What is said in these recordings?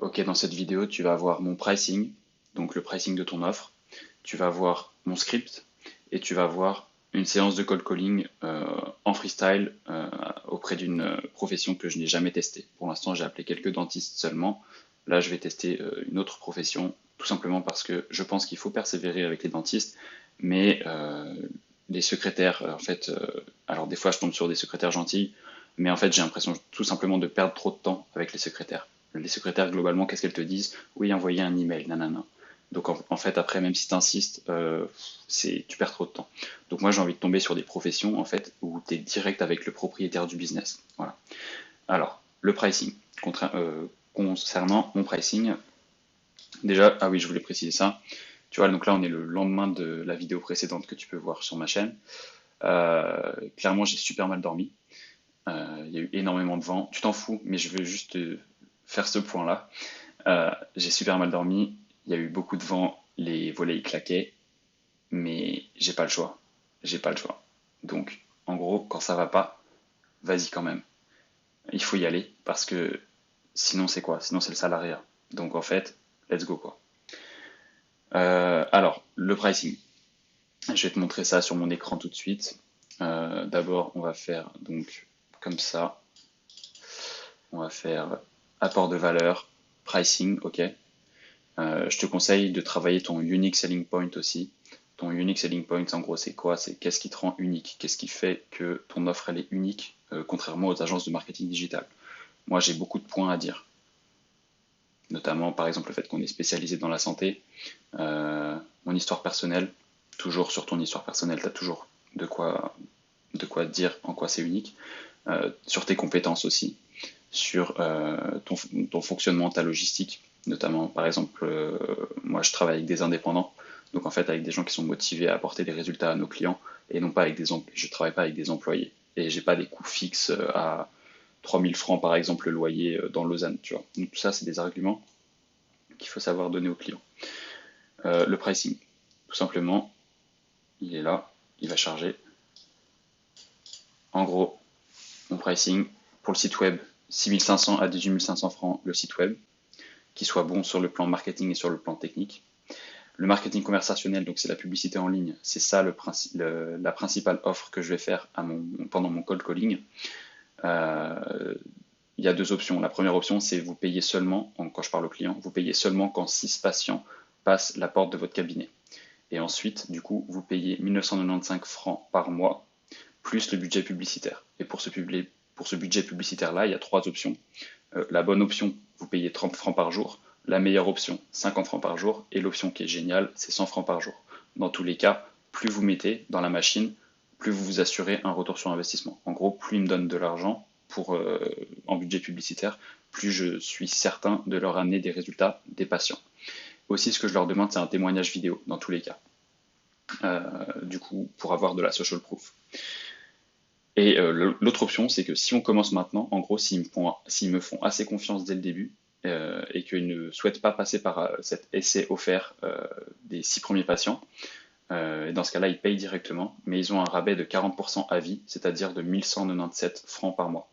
Ok, dans cette vidéo, tu vas voir mon pricing, donc le pricing de ton offre. Tu vas voir mon script et tu vas voir une séance de cold calling en freestyle auprès d'une profession que je n'ai jamais testée. Pour l'instant, j'ai appelé quelques dentistes seulement. Là, je vais tester une autre profession, tout simplement parce que je pense qu'il faut persévérer avec les dentistes, mais les secrétaires, alors des fois, je tombe sur des secrétaires gentils, mais en fait, j'ai l'impression tout simplement de perdre trop de temps avec les secrétaires. Les secrétaires, globalement, qu'est-ce qu'elles te disent? Oui, envoyez un email, nanana. Donc en fait, après, même si tu insistes, tu perds trop de temps. Donc moi, j'ai envie de tomber sur des professions en fait où tu es direct avec le propriétaire du business. Voilà. Alors, le pricing. Concernant mon pricing, déjà, ah oui, je voulais préciser ça. Tu vois, donc là, on est le lendemain de la vidéo précédente que tu peux voir sur ma chaîne. Clairement, j'ai super mal dormi. Il y a eu énormément de vent. Tu t'en fous, mais je veux juste faire ce point-là. J'ai super mal dormi. Il y a eu beaucoup de vent. Les volets ils claquaient. Mais j'ai pas le choix. J'ai pas le choix. Donc, en gros, quand ça va pas, vas-y quand même. Il faut y aller parce que sinon c'est quoi? Sinon c'est le salariat. Donc en fait, let's go quoi. Alors, le pricing. Je vais te montrer ça sur mon écran tout de suite. D'abord, on va faire donc comme ça. On va faire apport de valeur, pricing, ok. Je te conseille de travailler ton unique selling point aussi. Ton unique selling point, en gros, c'est quoi? C'est qu'est-ce qui te rend unique? Qu'est-ce qui fait que ton offre, elle est unique, contrairement aux agences de marketing digital? Moi, j'ai beaucoup de points à dire, notamment, par exemple, le fait qu'on est spécialisé dans la santé, mon histoire personnelle, toujours sur ton histoire personnelle, tu as toujours de quoi dire en quoi c'est unique, sur tes compétences aussi, sur ton fonctionnement, ta logistique, notamment par exemple, moi je travaille avec des indépendants, donc en fait avec des gens qui sont motivés à apporter des résultats à nos clients et non pas avec je travaille pas avec des employés et j'ai pas des coûts fixes à 3000 francs par exemple le loyer dans Lausanne, tu vois. Donc tout ça c'est des arguments qu'il faut savoir donner aux clients. Le pricing, tout simplement, il est là, il va charger. En gros, mon pricing pour le site web, 6500 à 18500 francs le site web, qui soit bon sur le plan marketing et sur le plan technique. Le marketing conversationnel, donc c'est la publicité en ligne, c'est ça la principale offre que je vais faire pendant mon cold calling. Il y a deux options. La première option, c'est vous payez seulement, quand je parle au client, vous payez seulement quand 6 patients passent la porte de votre cabinet. Et ensuite, du coup, vous payez 1995 francs par mois, plus le budget publicitaire. Et pour ce budget publicitaire-là, il y a trois options. La bonne option, vous payez 30 francs par jour. La meilleure option, 50 francs par jour. Et l'option qui est géniale, c'est 100 francs par jour. Dans tous les cas, plus vous mettez dans la machine, plus vous vous assurez un retour sur investissement. En gros, plus ils me donnent de l'argent en budget publicitaire, plus je suis certain de leur amener des résultats des patients. Aussi, ce que je leur demande, c'est un témoignage vidéo, dans tous les cas. Du coup, pour avoir de la social proof. Et l'autre option, c'est que si on commence maintenant, en gros, s'ils me font assez confiance dès le début et qu'ils ne souhaitent pas passer par cet essai offert des 6 premiers patients, et dans ce cas-là, ils payent directement, mais ils ont un rabais de 40% à vie, c'est-à-dire de 1197 francs par mois.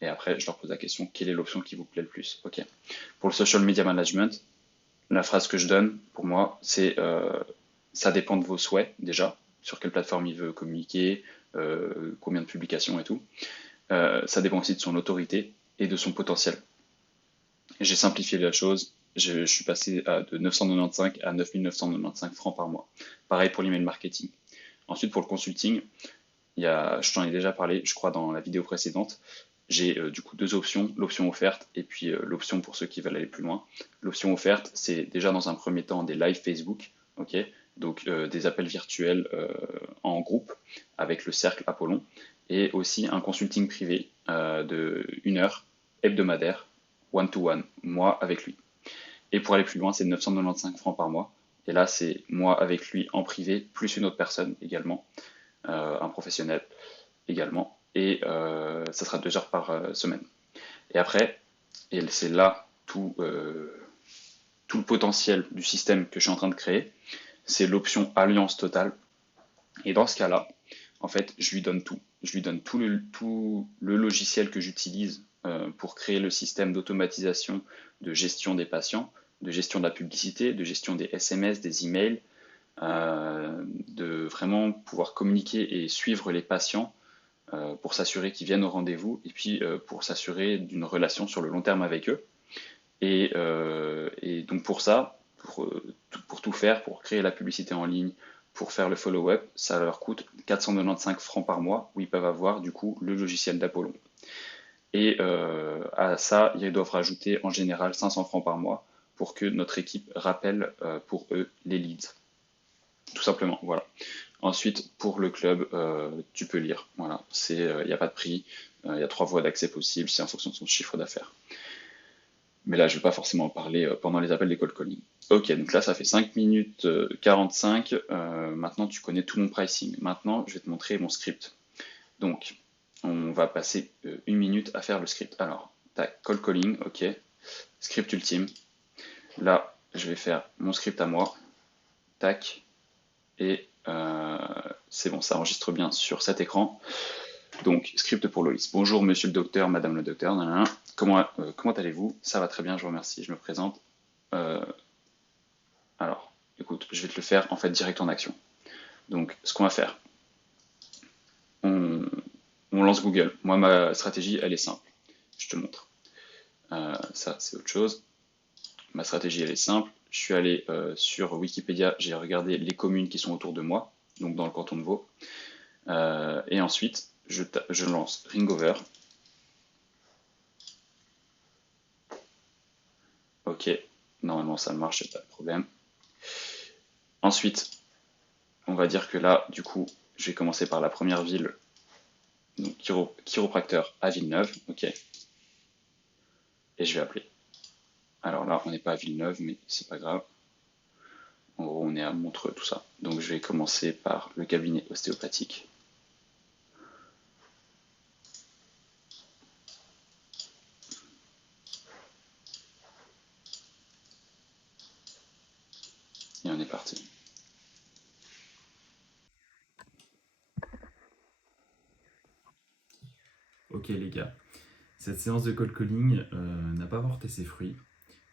Et après, je leur pose la question, quelle est l'option qui vous plaît le plus? Ok. Pour le social media management, la phrase que je donne, pour moi, c'est ça dépend de vos souhaits, déjà, sur quelle plateforme il veut communiquer, combien de publications et tout. Ça dépend aussi de son autorité et de son potentiel. J'ai simplifié la chose, je suis passé de 995 à 9995 francs par mois. Pareil pour l'email marketing. Ensuite, pour le consulting, je t'en ai déjà parlé, je crois, dans la vidéo précédente. J'ai du coup deux options, l'option offerte et puis l'option pour ceux qui veulent aller plus loin. L'option offerte, c'est déjà dans un premier temps des live Facebook, ok, donc des appels virtuels en groupe avec le cercle Apollon et aussi un consulting privé de 1 heure hebdomadaire, one-to-one, moi avec lui. Et pour aller plus loin, c'est 995 francs par mois. Et là, c'est moi avec lui en privé, plus une autre personne également, un professionnel également. Et ça sera 2 heures par semaine. Et après, et c'est là tout le potentiel du système que je suis en train de créer, c'est l'option alliance totale. Et dans ce cas-là, en fait, je lui donne tout. Je lui donne tout le logiciel que j'utilise pour créer le système d'automatisation de gestion des patients, de gestion de la publicité, de gestion des SMS, des emails, de vraiment pouvoir communiquer et suivre les patients pour s'assurer qu'ils viennent au rendez-vous et puis pour s'assurer d'une relation sur le long terme avec eux. Et donc pour ça, pour tout faire, pour créer la publicité en ligne, pour faire le follow-up, ça leur coûte 495 francs par mois où ils peuvent avoir du coup le logiciel d'Apollon. Et à ça, ils doivent rajouter en général 500 francs par mois pour que notre équipe rappelle pour eux les leads. Tout simplement, voilà. Ensuite, pour le club, tu peux lire. Voilà, il n'y a pas de prix, il y a 3 voies d'accès possibles, c'est en fonction de son chiffre d'affaires. Mais là, je ne vais pas forcément en parler pendant les appels des cold calling. Ok, donc là, ça fait 5 minutes 45. Maintenant, tu connais tout mon pricing. Maintenant, je vais te montrer mon script. Donc, on va passer 1 minute à faire le script. Alors, tac, cold calling, ok. Script ultime. Là, je vais faire mon script à moi. Tac. Et c'est bon, ça enregistre bien sur cet écran. Donc, script pour Loïs. Bonjour, monsieur le docteur, madame le docteur. Nanana. Comment allez-vous? Ça va très bien, je vous remercie. Je me présente. Alors, écoute, je vais te le faire en fait direct en action. Donc, ce qu'on va faire, on lance Google. Moi, ma stratégie, elle est simple. Je te montre. Ça, c'est autre chose. Ma stratégie, elle est simple. Je suis allé sur Wikipédia, j'ai regardé les communes qui sont autour de moi, donc dans le canton de Vaud. Et ensuite, je lance Ringover. Ok, normalement ça marche, pas de problème. Ensuite, on va dire que là, du coup, je vais commencer par la première ville, donc chiropracteur à Villeneuve, ok. Et je vais appeler. Alors là, on n'est pas à Villeneuve, mais c'est pas grave. En gros, on est à Montreux, tout ça. Donc je vais commencer par le cabinet ostéopathique. Et on est parti. Ok les gars, cette séance de cold calling n'a pas porté ses fruits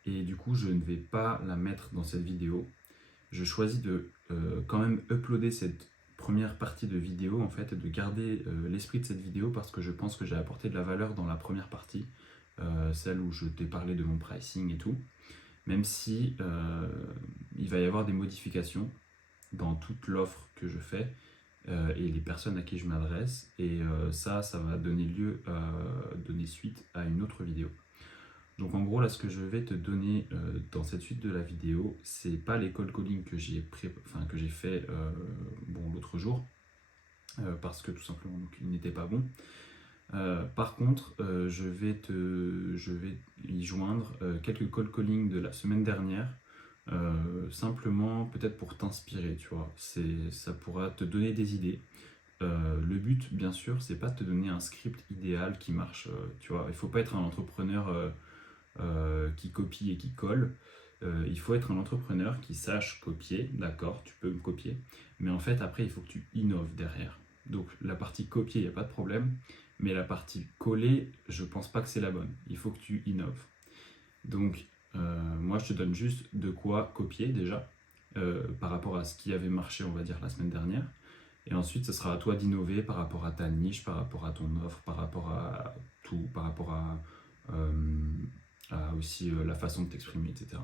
et du coup je ne vais pas la mettre dans cette vidéo. Je choisis de quand même uploader cette première partie de vidéo en fait, de garder l'esprit de cette vidéo parce que je pense que j'ai apporté de la valeur dans la première partie, celle où je t'ai parlé de mon pricing et tout, même si il va y avoir des modifications dans toute l'offre que je fais et les personnes à qui je m'adresse. Et ça va donner lieu, donner suite à une autre vidéo. Donc en gros, là, ce que je vais te donner dans cette suite de la vidéo, c'est pas les cold calling que j'ai fait l'autre jour, parce que tout simplement donc, il n'était pas bon. Par contre, je vais y joindre quelques cold calling de la semaine dernière, simplement peut-être pour t'inspirer, tu vois. Ça pourra te donner des idées. Le but, bien sûr, c'est pas de te donner un script idéal qui marche, tu vois. Il faut pas être un entrepreneur qui copie et qui colle. Il faut être un entrepreneur qui sache copier, d'accord, tu peux me copier, mais en fait, après, il faut que tu innoves derrière. Donc, la partie copier, il n'y a pas de problème, mais la partie coller, je pense pas que c'est la bonne. Il faut que tu innoves. Donc, moi, je te donne juste de quoi copier déjà, par rapport à ce qui avait marché, on va dire, la semaine dernière. Et ensuite, ce sera à toi d'innover par rapport à ta niche, par rapport à ton offre, par rapport à tout, par rapport euh, à aussi la façon de t'exprimer, etc.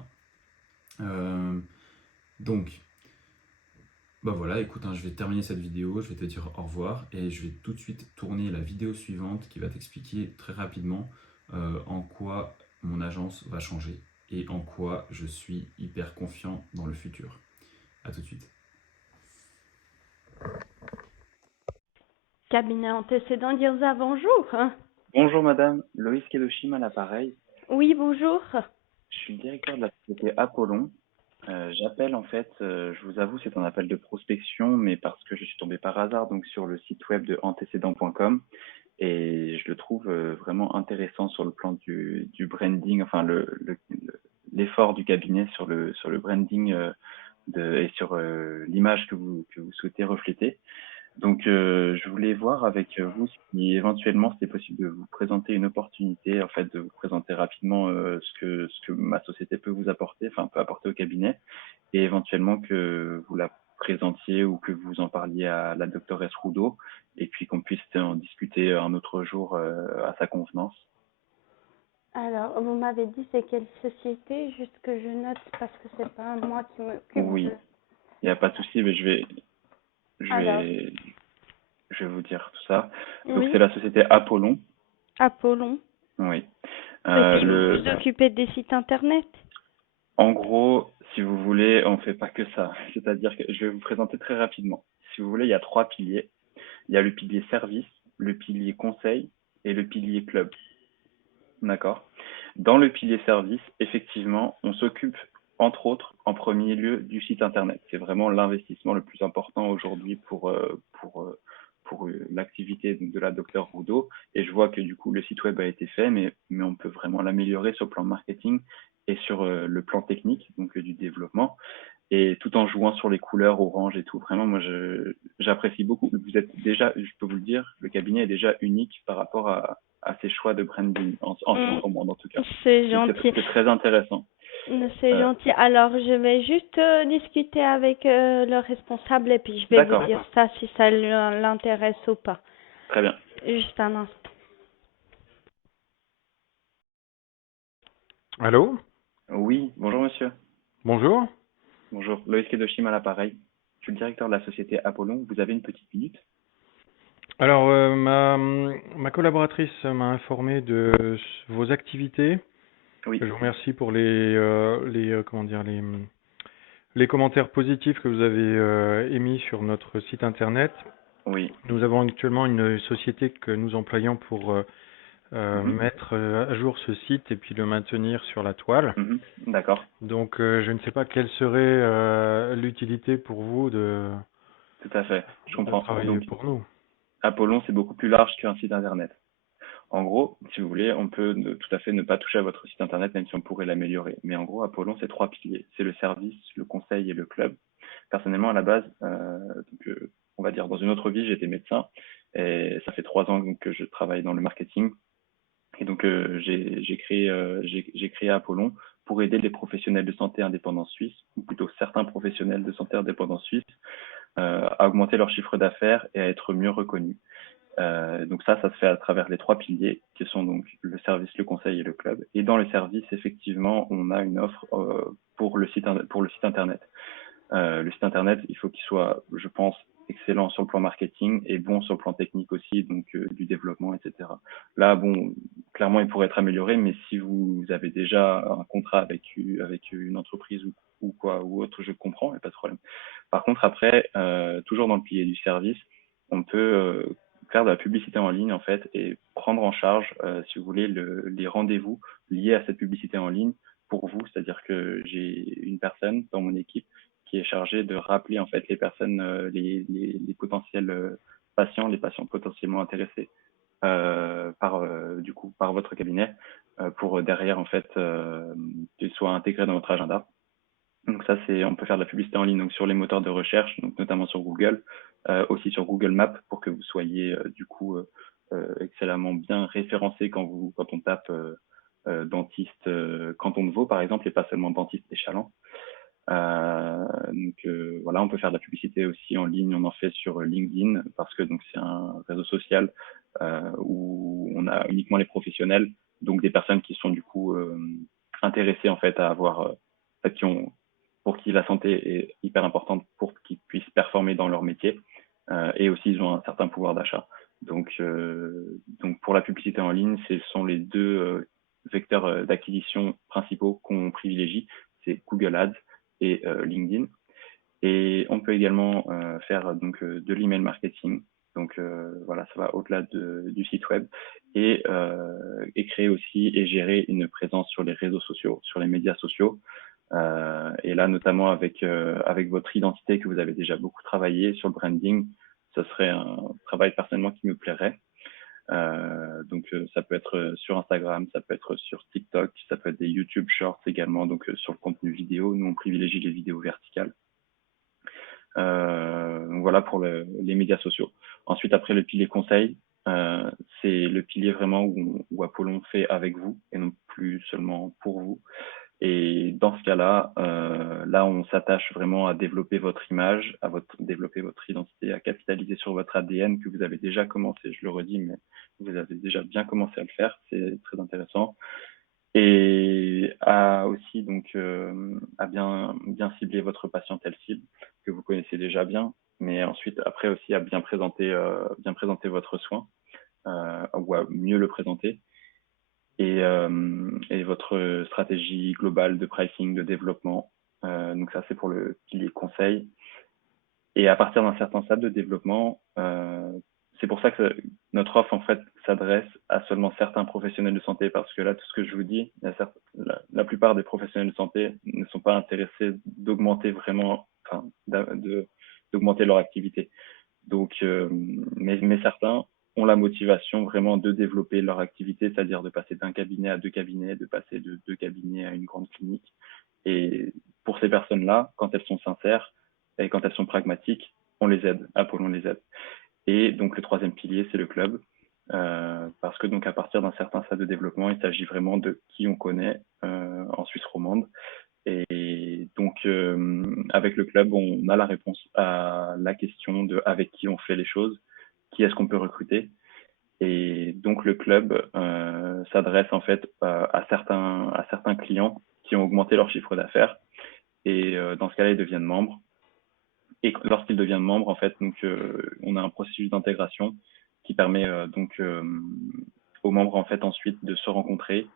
Donc, bah voilà, écoute, hein, je vais terminer cette vidéo, je vais te dire au revoir et je vais tout de suite tourner la vidéo suivante qui va t'expliquer très rapidement en quoi mon agence va changer et en quoi je suis hyper confiant dans le futur. A tout de suite. Cabinet antécédent Girza, bonjour. Bonjour madame, Loïs Kedoshim à l'appareil. Oui, bonjour. Je suis le directeur de la société Apollon. J'appelle en fait, je vous avoue, c'est un appel de prospection, mais parce que je suis tombé par hasard donc sur le site web de antécédent.com et je le trouve vraiment intéressant sur le plan du branding, enfin l'effort du cabinet sur le branding et sur l'image que vous souhaitez refléter. Donc, je voulais voir avec vous si éventuellement c'était possible de vous présenter une opportunité, en fait, de vous présenter rapidement ce que ma société peut vous apporter, enfin peut apporter au cabinet, et éventuellement que vous la présentiez ou que vous en parliez à la doctoresse Roudot, et puis qu'on puisse en discuter un autre jour à sa convenance. Alors, vous m'avez dit c'est quelle société, juste que je note parce que c'est pas moi qui m'occupe Oui, de. il n'y a pas de souci, mais je Alors, vais, je vais vous dire tout ça. Donc oui, c'est la société Apollon. Apollon. Oui. Et puis vous Le, vous occupez des sites internet. En gros, si vous voulez, on ne fait pas que ça. C'est-à-dire que je vais vous présenter très rapidement. Si vous voulez, il y a trois piliers. Il y a le pilier service, le pilier conseil et le pilier club. D'accord. Dans le pilier service, effectivement, on s'occupe, entre autres, en premier lieu, du site internet. C'est vraiment l'investissement le plus important aujourd'hui pour l'activité de la docteure Roudot. Et je vois que du coup, le site web a été fait, mais on peut vraiment l'améliorer sur le plan marketing et sur le plan technique, donc du développement, et tout en jouant sur les couleurs orange et tout. Vraiment, moi, j'apprécie beaucoup. Vous êtes déjà, je peux vous le dire, le cabinet est déjà unique par rapport à ses choix de branding, en Mm, Suisse romande en tout cas. C'est Donc gentil. c'est très intéressant. C'est Euh, gentil. Alors, je vais juste discuter avec le responsable et puis je vais vous d'accord, dire ça si ça l'intéresse ou pas. très bien. Juste un instant. Allô? Oui, bonjour monsieur. Bonjour. Bonjour, Loïs Kedoshim à l'appareil. Je suis le directeur de la société Apollon. Vous avez une petite minute? Alors, ma collaboratrice m'a informé de vos activités. Oui, Je vous remercie pour comment dire, les commentaires positifs que vous avez émis sur notre site internet. oui. Nous avons actuellement une société que nous employons pour Mhm, mettre à jour ce site et puis le maintenir sur la toile. mhm, d'accord, Donc, je ne sais pas quelle serait l'utilité pour vous tout à fait, je de comprends. travailler Donc, pour nous. Apollon, c'est beaucoup plus large qu'un site internet. En gros, si vous voulez, on peut tout à fait ne pas toucher à votre site internet, même si on pourrait l'améliorer. Mais en gros, Apollon, c'est trois piliers. C'est le service, le conseil et le club. Personnellement, à la base, on va dire, dans une autre vie, j'étais médecin. Et ça fait 3 ans donc, que je travaille dans le marketing. Et donc, j'ai créé Apollon pour aider les professionnels de santé indépendants suisses, ou plutôt certains professionnels de santé indépendants suisses, à augmenter leur chiffre d'affaires et à être mieux reconnus. Donc ça se fait à travers les trois piliers qui sont donc le service, le conseil et le club. Et dans le service, effectivement, on a une offre pour le site internet. Le site internet, il faut qu'il soit, je pense, excellent sur le plan marketing et bon sur le plan technique aussi, donc du développement, etc. Là, bon, clairement, il pourrait être amélioré, mais si vous avez déjà un contrat avec une entreprise ou quoi ou autre, je comprends, il n'y a pas de problème. Par contre, après, toujours dans le pilier du service, on peut faire de la publicité en ligne en fait et prendre en charge, si vous voulez, les rendez-vous liés à cette publicité en ligne pour vous. C'est-à-dire que j'ai une personne dans mon équipe qui est chargée de rappeler en fait les personnes, les potentiels patients, les patients potentiellement intéressés du coup par votre cabinet pour derrière en fait qu'ils soient intégrés dans votre agenda. Donc ça, on peut faire de la publicité en ligne donc sur les moteurs de recherche, donc notamment sur Google, aussi sur Google Maps pour que vous soyez du coup excellemment bien référencé quand on tape dentiste Canton de Vaud par exemple et pas seulement dentiste Échalant. Voilà, on peut faire de la publicité aussi en ligne, on en fait sur LinkedIn parce que donc c'est un réseau social où on a uniquement les professionnels, donc des personnes qui sont du coup intéressées en fait à avoir qui ont pour qui la santé est hyper importante pour qu'ils puissent performer dans leur métier et aussi ils ont un certain pouvoir d'achat. Donc pour la publicité en ligne, ce sont les deux vecteurs d'acquisition principaux qu'on privilégie, c'est Google Ads et LinkedIn. Et on peut également faire donc de l'email marketing. Donc voilà, ça va au-delà du site web et créer aussi et gérer une présence sur les réseaux sociaux, sur les médias sociaux. Et là, notamment avec votre identité que vous avez déjà beaucoup travaillé sur le branding, ce serait un travail personnellement qui me plairait. Ça peut être sur Instagram, ça peut être sur TikTok, ça peut être des YouTube Shorts également, donc sur le contenu vidéo. Nous, on privilégie les vidéos verticales. Donc voilà pour les médias sociaux. Ensuite, après le pilier conseil, c'est le pilier vraiment où Apollon fait avec vous et non plus seulement pour vous. Et dans ce cas-là, là, on s'attache vraiment à développer votre image, développer votre identité, à capitaliser sur votre ADN que vous avez déjà commencé, je le redis, mais vous avez déjà bien commencé à le faire, c'est très intéressant. Et à aussi donc à bien cibler votre patientèle cible que vous connaissez déjà bien, mais ensuite après aussi à bien présenter votre soin ou à mieux le présenter et votre stratégie globale de pricing, de développement. Donc ça, c'est pour le pilier conseil. Et à partir d'un certain stade de développement, c'est pour ça que notre offre, en fait, s'adresse à seulement certains professionnels de santé, parce que là, tout ce que je vous dis, la plupart des professionnels de santé ne sont pas intéressés d'augmenter vraiment, enfin, d'augmenter leur activité. Donc, mais certains ont la motivation vraiment de développer leur activité, c'est-à-dire de passer d'un cabinet à deux cabinets, de passer de deux cabinets à une grande clinique. Et pour ces personnes-là, quand elles sont sincères et quand elles sont pragmatiques, on les aide, Apollon les aide. Et donc le troisième pilier, c'est le club, parce que donc à partir d'un certain stade de développement, il s'agit vraiment de qui on connaît en Suisse romande. Et donc, avec le club, on a la réponse à la question de avec qui on fait les choses, qui est-ce qu'on peut recruter. Et donc, le club s'adresse en fait à certains clients qui ont augmenté leur chiffre d'affaires. Et dans ce cas-là, ils deviennent membres. Et lorsqu'ils deviennent membres, en fait, donc, on a un processus d'intégration qui permet donc aux membres en fait ensuite de se rencontrer,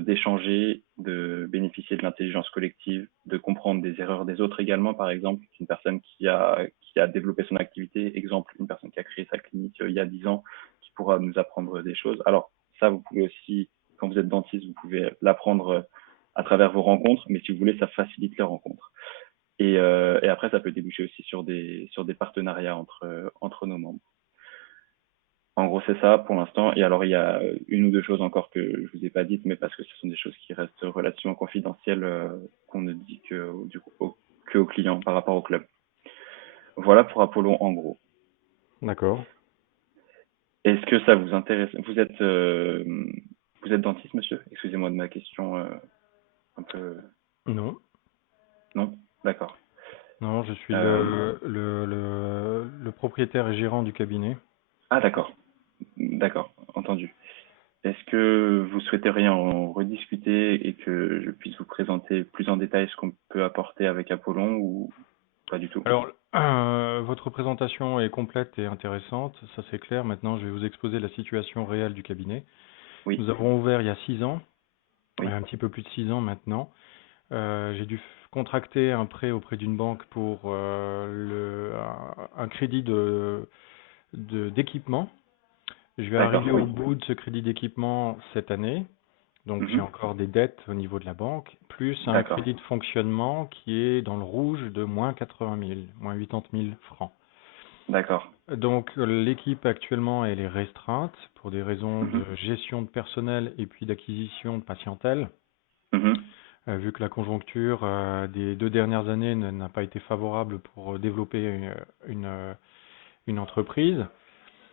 d'échanger, de bénéficier de l'intelligence collective, de comprendre des erreurs des autres également. Par exemple, une personne qui a développé son activité, exemple, une personne qui a créé sa clinique il y a 10 ans, qui pourra nous apprendre des choses. Alors ça, vous pouvez aussi, quand vous êtes dentiste, vous pouvez l'apprendre à travers vos rencontres, mais si vous voulez, ça facilite les rencontres. Et après, ça peut déboucher aussi sur des partenariats entre nos membres. En gros, c'est ça pour l'instant. Et alors, il y a une ou deux choses encore que je vous ai pas dites, mais parce que ce sont des choses qui restent relativement confidentielles, qu'on ne dit que aux clients par rapport au club. Voilà pour Apollon en gros. D'accord. Est-ce que ça vous intéresse? Vous êtes dentiste, monsieur? Excusez-moi de ma question un peu. Non. Non? D'accord. Non, je suis Euh, le propriétaire et gérant du cabinet. Ah, d'accord. D'accord, entendu. Est-ce que vous souhaiteriez en rediscuter et que je puisse vous présenter plus en détail ce qu'on peut apporter avec Apollon ou pas du tout? Alors, votre présentation est complète et intéressante, ça c'est clair. Maintenant, je vais vous exposer la situation réelle du cabinet. Oui, Nous avons ouvert il y a 6 ans, oui, un petit peu plus de 6 ans maintenant. J'ai dû contracter un prêt auprès d'une banque pour un crédit d'équipement. Je vais d'accord, arriver oui. au bout de ce crédit d'équipement cette année. Donc j'ai Mhm. encore des dettes au niveau de la banque, plus un D'accord, crédit de fonctionnement qui est dans le rouge de moins 80 000, moins 80 000 francs. d'accord. Donc l'équipe actuellement elle est restreinte pour des raisons de Mhm. gestion de personnel et puis d'acquisition de patientèle. Mhm. Vu que la conjoncture des 2 dernières années n'a pas été favorable pour développer une entreprise.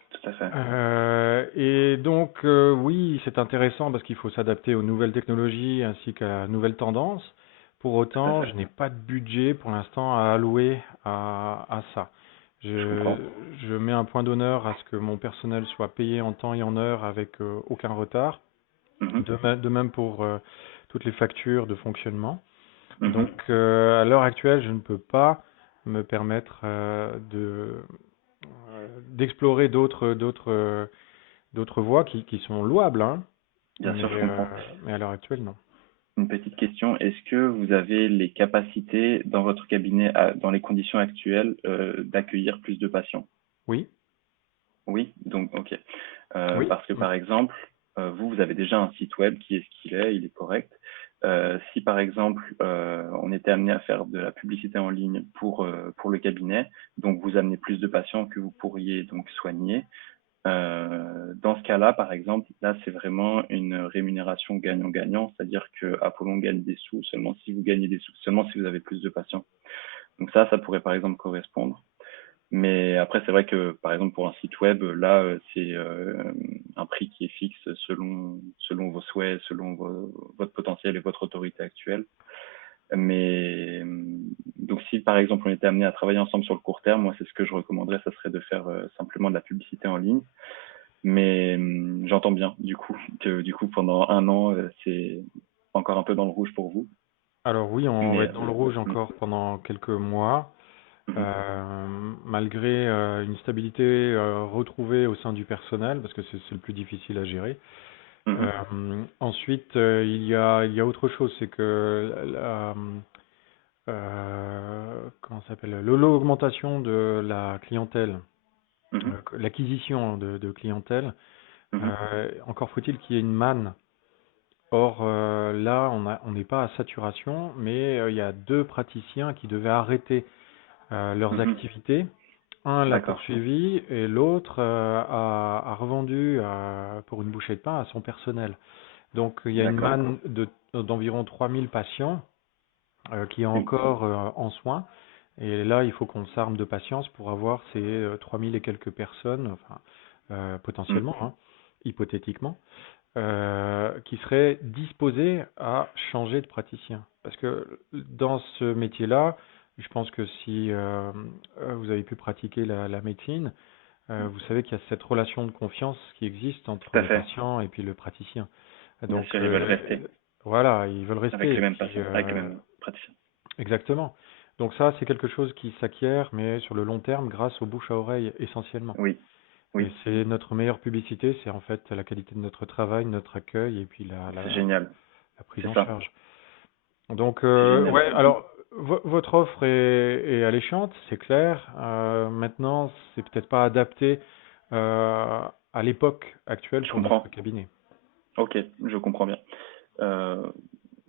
Tout à fait. Et donc, oui, c'est intéressant parce qu'il faut s'adapter aux nouvelles technologies ainsi qu'à la nouvelle tendance. Pour Tout à autant, fait. je n'ai pas de budget pour l'instant à allouer à ça. Je Je, comprends. je mets un point d'honneur à ce que mon personnel soit payé en temps et en heure avec aucun retard. Mhm. De même pour toutes les factures de fonctionnement. Donc, Mhm. à l'heure actuelle, je ne peux pas me permettre d'explorer d'autres voies qui sont louables, hein, Bien sûr, je comprends. mais à l'heure actuelle, non. Une petite question, est-ce que vous avez les capacités dans votre cabinet, dans les conditions actuelles, d'accueillir plus de patients? Oui, Oui, donc ok. oui, Parce que par exemple, vous avez déjà un site web qui est ce qu'il est, il est correct. Si par exemple, on était amené à faire de la publicité en ligne pour le cabinet, donc vous amenez plus de patients que vous pourriez donc soigner. Dans ce cas-là, par exemple, là, c'est vraiment une rémunération gagnant-gagnant, c'est-à-dire que Apollon gagne des sous seulement si vous gagnez des sous, seulement si vous avez plus de patients. Donc ça pourrait par exemple correspondre. Mais après, c'est vrai que par exemple pour un site web, là, c'est un prix qui est fixe selon vos souhaits, selon votre potentiel et votre autorité actuelle. Mais donc si par exemple on était amené à travailler ensemble sur le court terme, moi c'est ce que je recommanderais, ça serait de faire simplement de la publicité en ligne. Mais j'entends bien du coup que du coup pendant un an c'est encore un peu dans le rouge pour vous. Alors oui, on va Mais être dans le rouge encore pendant quelques mois, malgré une stabilité retrouvée au sein du personnel, parce que c'est le plus difficile à gérer. Ensuite, il y a autre chose, c'est que comment ça s'appelle, l'augmentation de la clientèle, l'acquisition de clientèle, encore faut-il qu'il y ait une manne. Or, là, on n'est pas à saturation, mais il y a 2 praticiens qui devaient arrêter leurs activités. Un l'a D'accord. poursuivi et l'autre a revendu pour une bouchée de pain à son personnel. Donc, il y a une D'accord. manne d'environ 3000 patients qui est encore en soins. Et là, il faut qu'on s'arme de patience pour avoir ces 3000 et quelques personnes, enfin, potentiellement, hein, hypothétiquement, qui seraient disposés à changer de praticien. Parce que dans ce métier-là, je pense que si vous avez pu pratiquer la médecine, vous savez qu'il y a cette relation de confiance qui existe entre Tout à le fait. patient et puis le praticien. Bien Donc, sûr, ils veulent rester voilà, ils veulent avec rester. les Et mêmes puis, patients, avec les mêmes praticiens. exactement. Donc ça, c'est quelque chose qui s'acquiert, mais sur le long terme, grâce au bouche à oreille essentiellement. Oui, Et oui, c'est notre meilleure publicité, c'est en fait la qualité de notre travail, notre accueil et puis c'est génial. la prise C'est en ça. charge. Donc, C'est génial. ouais, alors votre offre est alléchante, c'est clair. Maintenant, c'est peut-être pas adapté à l'époque actuelle Je pour notre comprends. cabinet. Ok, je comprends bien.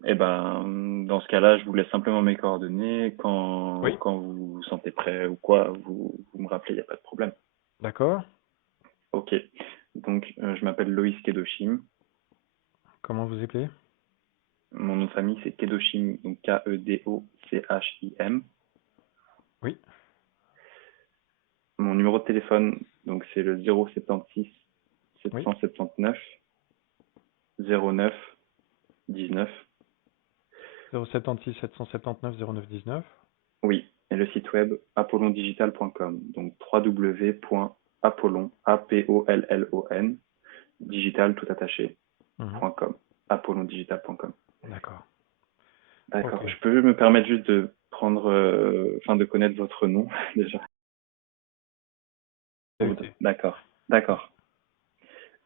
Et ben, dans ce cas-là, je vous laisse simplement mes coordonnées. Oui, Quand vous vous sentez prêt ou quoi, vous me rappelez, il n'y a pas de problème. d'accord. Ok. Donc, je m'appelle Loïs Kedoshim. Comment vous appelez? Mon nom de famille, c'est Kedoshim, donc Kedochim. Oui, Mon numéro de téléphone, donc c'est le 076 oui. 779 09 19. 076 779 0919. Oui, et le site web apollondigital.com, donc www.apollon, A-P-O-L-L-O-N, digital tout attaché, Mhm. .com, apollondigital.com. D'accord. D'accord. Ok. Je peux me permettre juste de prendre, de connaître votre nom déjà. D'accord, d'accord.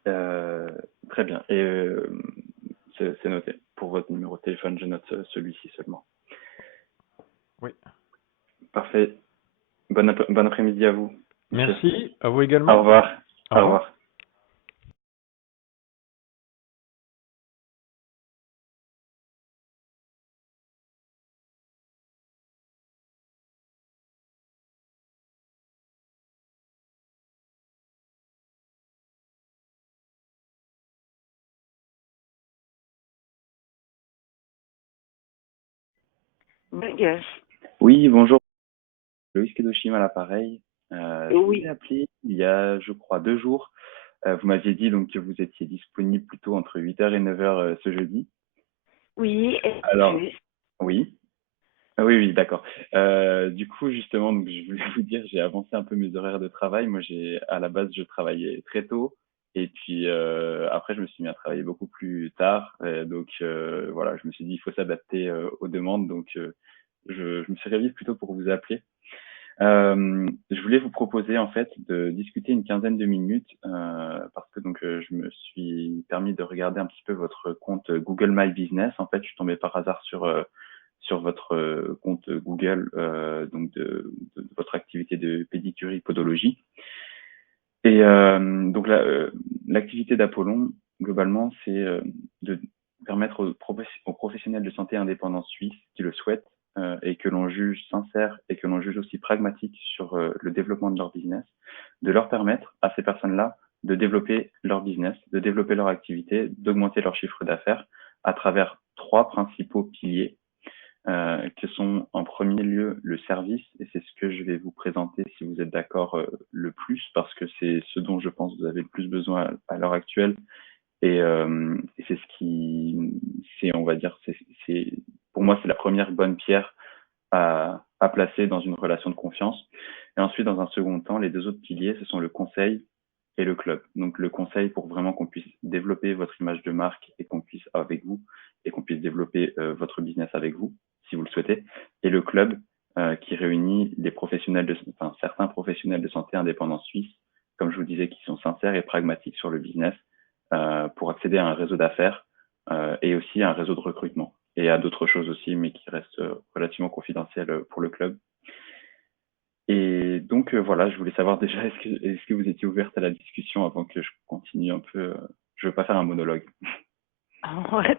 Très bien. Et c'est noté. Pour votre numéro de téléphone, je note celui-ci seulement. Oui. Parfait. Bon après-midi à vous, monsieur. Merci. À vous Au également. revoir. Au Au revoir. revoir. Yes. Oui, bonjour. Loïs Kedoshim à l'appareil. Je vous Oui, ai appelé il y a, je crois, 2 jours. Vous m'aviez dit donc que vous étiez disponible plutôt entre 8h et 9h ce jeudi. oui, Alors, et oui. Oui, oui, d'accord. Du coup, justement, donc, je voulais vous dire, j'ai avancé un peu mes horaires de travail. Moi, à la base, je travaillais très tôt. Et puis, après, je me suis mis à travailler beaucoup plus tard. Donc, voilà, je me suis dit, il faut s'adapter aux demandes. Donc, je me suis réveillé plutôt pour vous appeler. Je voulais vous proposer en fait de discuter une quinzaine de minutes parce que donc je me suis permis de regarder un petit peu votre compte Google My Business. En fait, je suis tombé par hasard sur votre compte Google donc de votre activité de pédicurie podologie. Et donc l'activité d'Apollon globalement c'est de permettre aux professionnels de santé indépendants suisses qui le souhaitent et que l'on juge sincère et que l'on juge aussi pragmatique sur le développement de leur business, de leur permettre à ces personnes-là de développer leur business, de développer leur activité, d'augmenter leur chiffre d'affaires à travers 3 principaux piliers. que sont en premier lieu le service, et c'est ce que je vais vous présenter si vous êtes d'accord le plus, parce que c'est ce dont je pense que vous avez le plus besoin à l'heure actuelle, et c'est ce qui, c'est, on va dire, pour moi, c'est la première bonne pierre à placer dans une relation de confiance. Et ensuite, dans un second temps, les deux autres piliers, ce sont le conseil et le club. Donc le conseil pour vraiment qu'on puisse développer votre image de marque et qu'on puisse avec vous et qu'on puisse développer votre business avec vous, si vous le souhaitez. Et le club qui réunit les professionnels certains professionnels de santé indépendants suisses, comme je vous disais, qui sont sincères et pragmatiques sur le business pour accéder à un réseau d'affaires et aussi à un réseau de recrutement et à d'autres choses aussi, mais qui restent relativement confidentielles pour le club. Et donc voilà, je voulais savoir déjà, est-ce que vous étiez ouverte à la discussion avant que je continue un peu je veux pas faire un monologue. Ouais,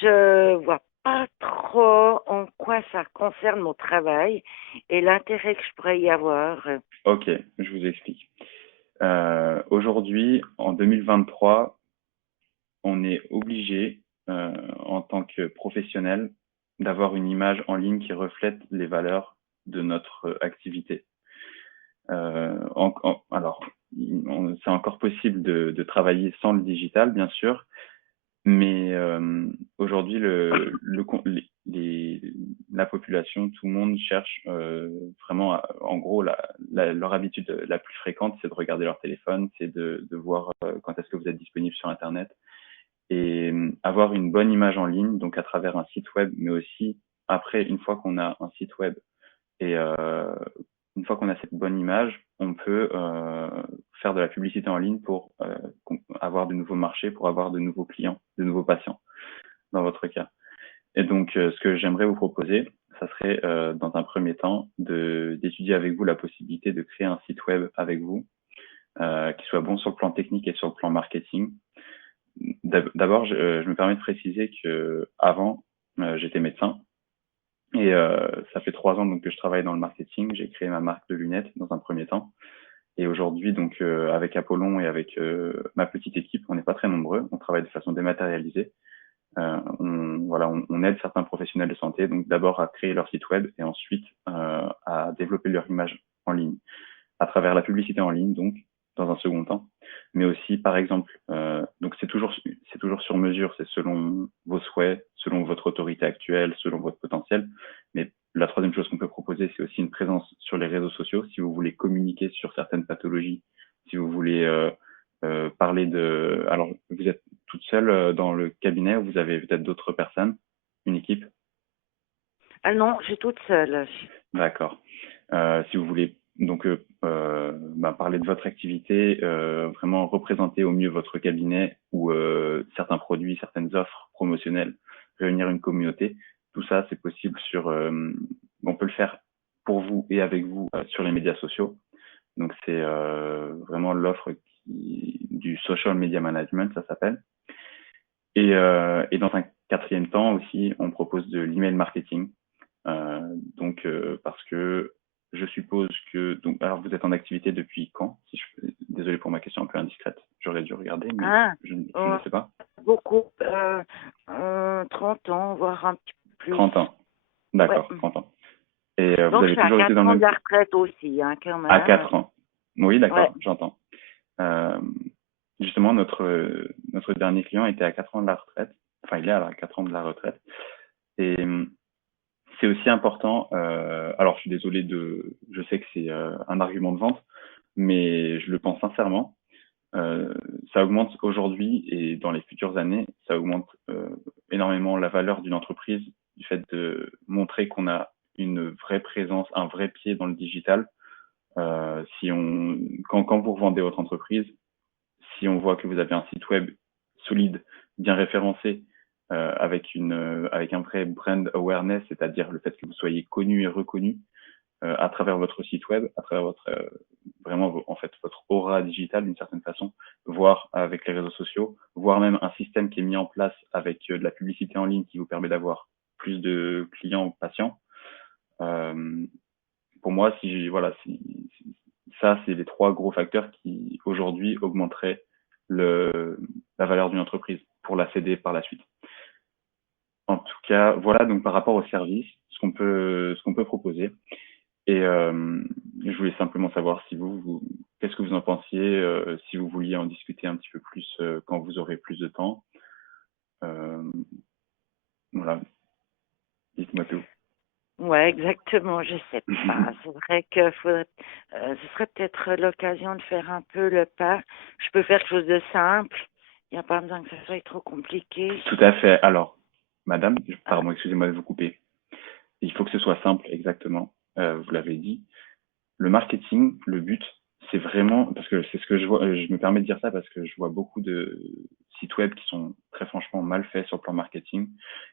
je vois pas trop en quoi ça concerne mon travail et l'intérêt que je pourrais y avoir. Ok, je vous explique. Aujourd'hui, en 2023, on est obligé, en tant que professionnel, d'avoir une image en ligne qui reflète les valeurs de notre activité. Alors, c'est encore possible de travailler sans le digital, bien sûr, mais aujourd'hui, la population, tout le monde cherche vraiment, en gros, leur habitude la plus fréquente, c'est de regarder leur téléphone, c'est de voir quand est-ce que vous êtes disponible sur Internet et avoir une bonne image en ligne, donc à travers un site web, mais aussi après, une fois qu'on a un site web et une fois qu'on a cette bonne image, on peut faire de la publicité en ligne pour avoir de nouveaux marchés, pour avoir de nouveaux clients, de nouveaux patients, dans votre cas. Et donc, ce que j'aimerais vous proposer, ça serait, dans un premier temps, d'étudier avec vous la possibilité de créer un site web avec vous, qui soit bon sur le plan technique et sur le plan marketing. D'abord, je me permets de préciser que avant, j'étais médecin. Et ça fait 3 ans donc que je travaille dans le marketing. J'ai créé ma marque de lunettes dans un premier temps. Et aujourd'hui, donc avec Apollon et avec ma petite équipe, on n'est pas très nombreux. On travaille de façon dématérialisée. On aide certains professionnels de santé, donc d'abord à créer leur site web et ensuite à développer leur image en ligne, à travers la publicité en ligne, donc dans un second temps, mais aussi par exemple, donc c'est toujours sur mesure, c'est selon vos souhaits, selon votre autorité actuelle, selon votre potentiel. Mais la troisième chose qu'on peut proposer, c'est aussi une présence sur les réseaux sociaux, si vous voulez communiquer sur certaines pathologies, si vous voulez parler de. Alors, vous êtes toute seule dans le cabinet ou vous avez peut-être d'autres personnes, une équipe? Ah non, j'ai toute seule. D'accord. Si vous voulez donc parler de votre activité, vraiment représenter au mieux votre cabinet ou certains produits, certaines offres promotionnelles, réunir une communauté, tout ça c'est possible on peut le faire pour vous et avec vous sur les médias sociaux. Donc c'est vraiment l'offre du social media management, ça s'appelle. Et dans un quatrième temps aussi, on propose de l'email marketing. Parce que je suppose que alors vous êtes en activité depuis quand? Désolé pour ma question un peu indiscrète. J'aurais dû regarder, mais je ne sais pas. Beaucoup, 30 ans, voire un petit peu plus. 30 ans. D'accord, Ouais. 30 ans. Et vous Donc, avez toujours été dans le même... de la retraite aussi, hein, quand même. À 4 ans. Oui, d'accord, Ouais. j'entends. Justement, notre dernier client était à 4 ans de la retraite. Enfin, il est à 4 ans de la retraite. Et c'est aussi important, alors je suis désolé je sais que c'est un argument de vente, mais je le pense sincèrement. Ça augmente aujourd'hui et dans les futures années, ça augmente énormément la valeur d'une entreprise du fait de montrer qu'on a une vraie présence, un vrai pied dans le digital. Quand vous revendez votre entreprise, si on voit que vous avez un site web solide, bien référencé, avec un vrai brand awareness, c'est-à-dire le fait que vous soyez connu et reconnu à travers votre site web, à travers vraiment en fait votre aura digitale d'une certaine façon, voire avec les réseaux sociaux, voire même un système qui est mis en place avec de la publicité en ligne qui vous permet d'avoir plus de clients patients. Pour moi, ça, c'est les 3 gros facteurs qui aujourd'hui augmenteraient la valeur d'une entreprise pour la céder par la suite. En tout cas, voilà donc par rapport au service, ce qu'on peut proposer. Et je voulais simplement savoir si qu'est-ce que vous en pensiez, si vous vouliez en discuter un petit peu plus quand vous aurez plus de temps. Euh, voilà, dites-moi tout. Ouais, exactement, je sais pas. C'est vrai que ce serait peut-être l'occasion de faire un peu le pas. Je peux faire quelque chose de simple. Il n'y a pas besoin que ça soit trop compliqué. Tout à fait. Alors, madame, Ah, pardon, excusez-moi de vous couper. Il faut que ce soit simple, exactement. Vous l'avez dit. Le marketing, le but, c'est vraiment, parce que c'est ce que je vois, je me permets de dire ça parce que je vois beaucoup de sites web qui sont très franchement mal faits sur le plan marketing.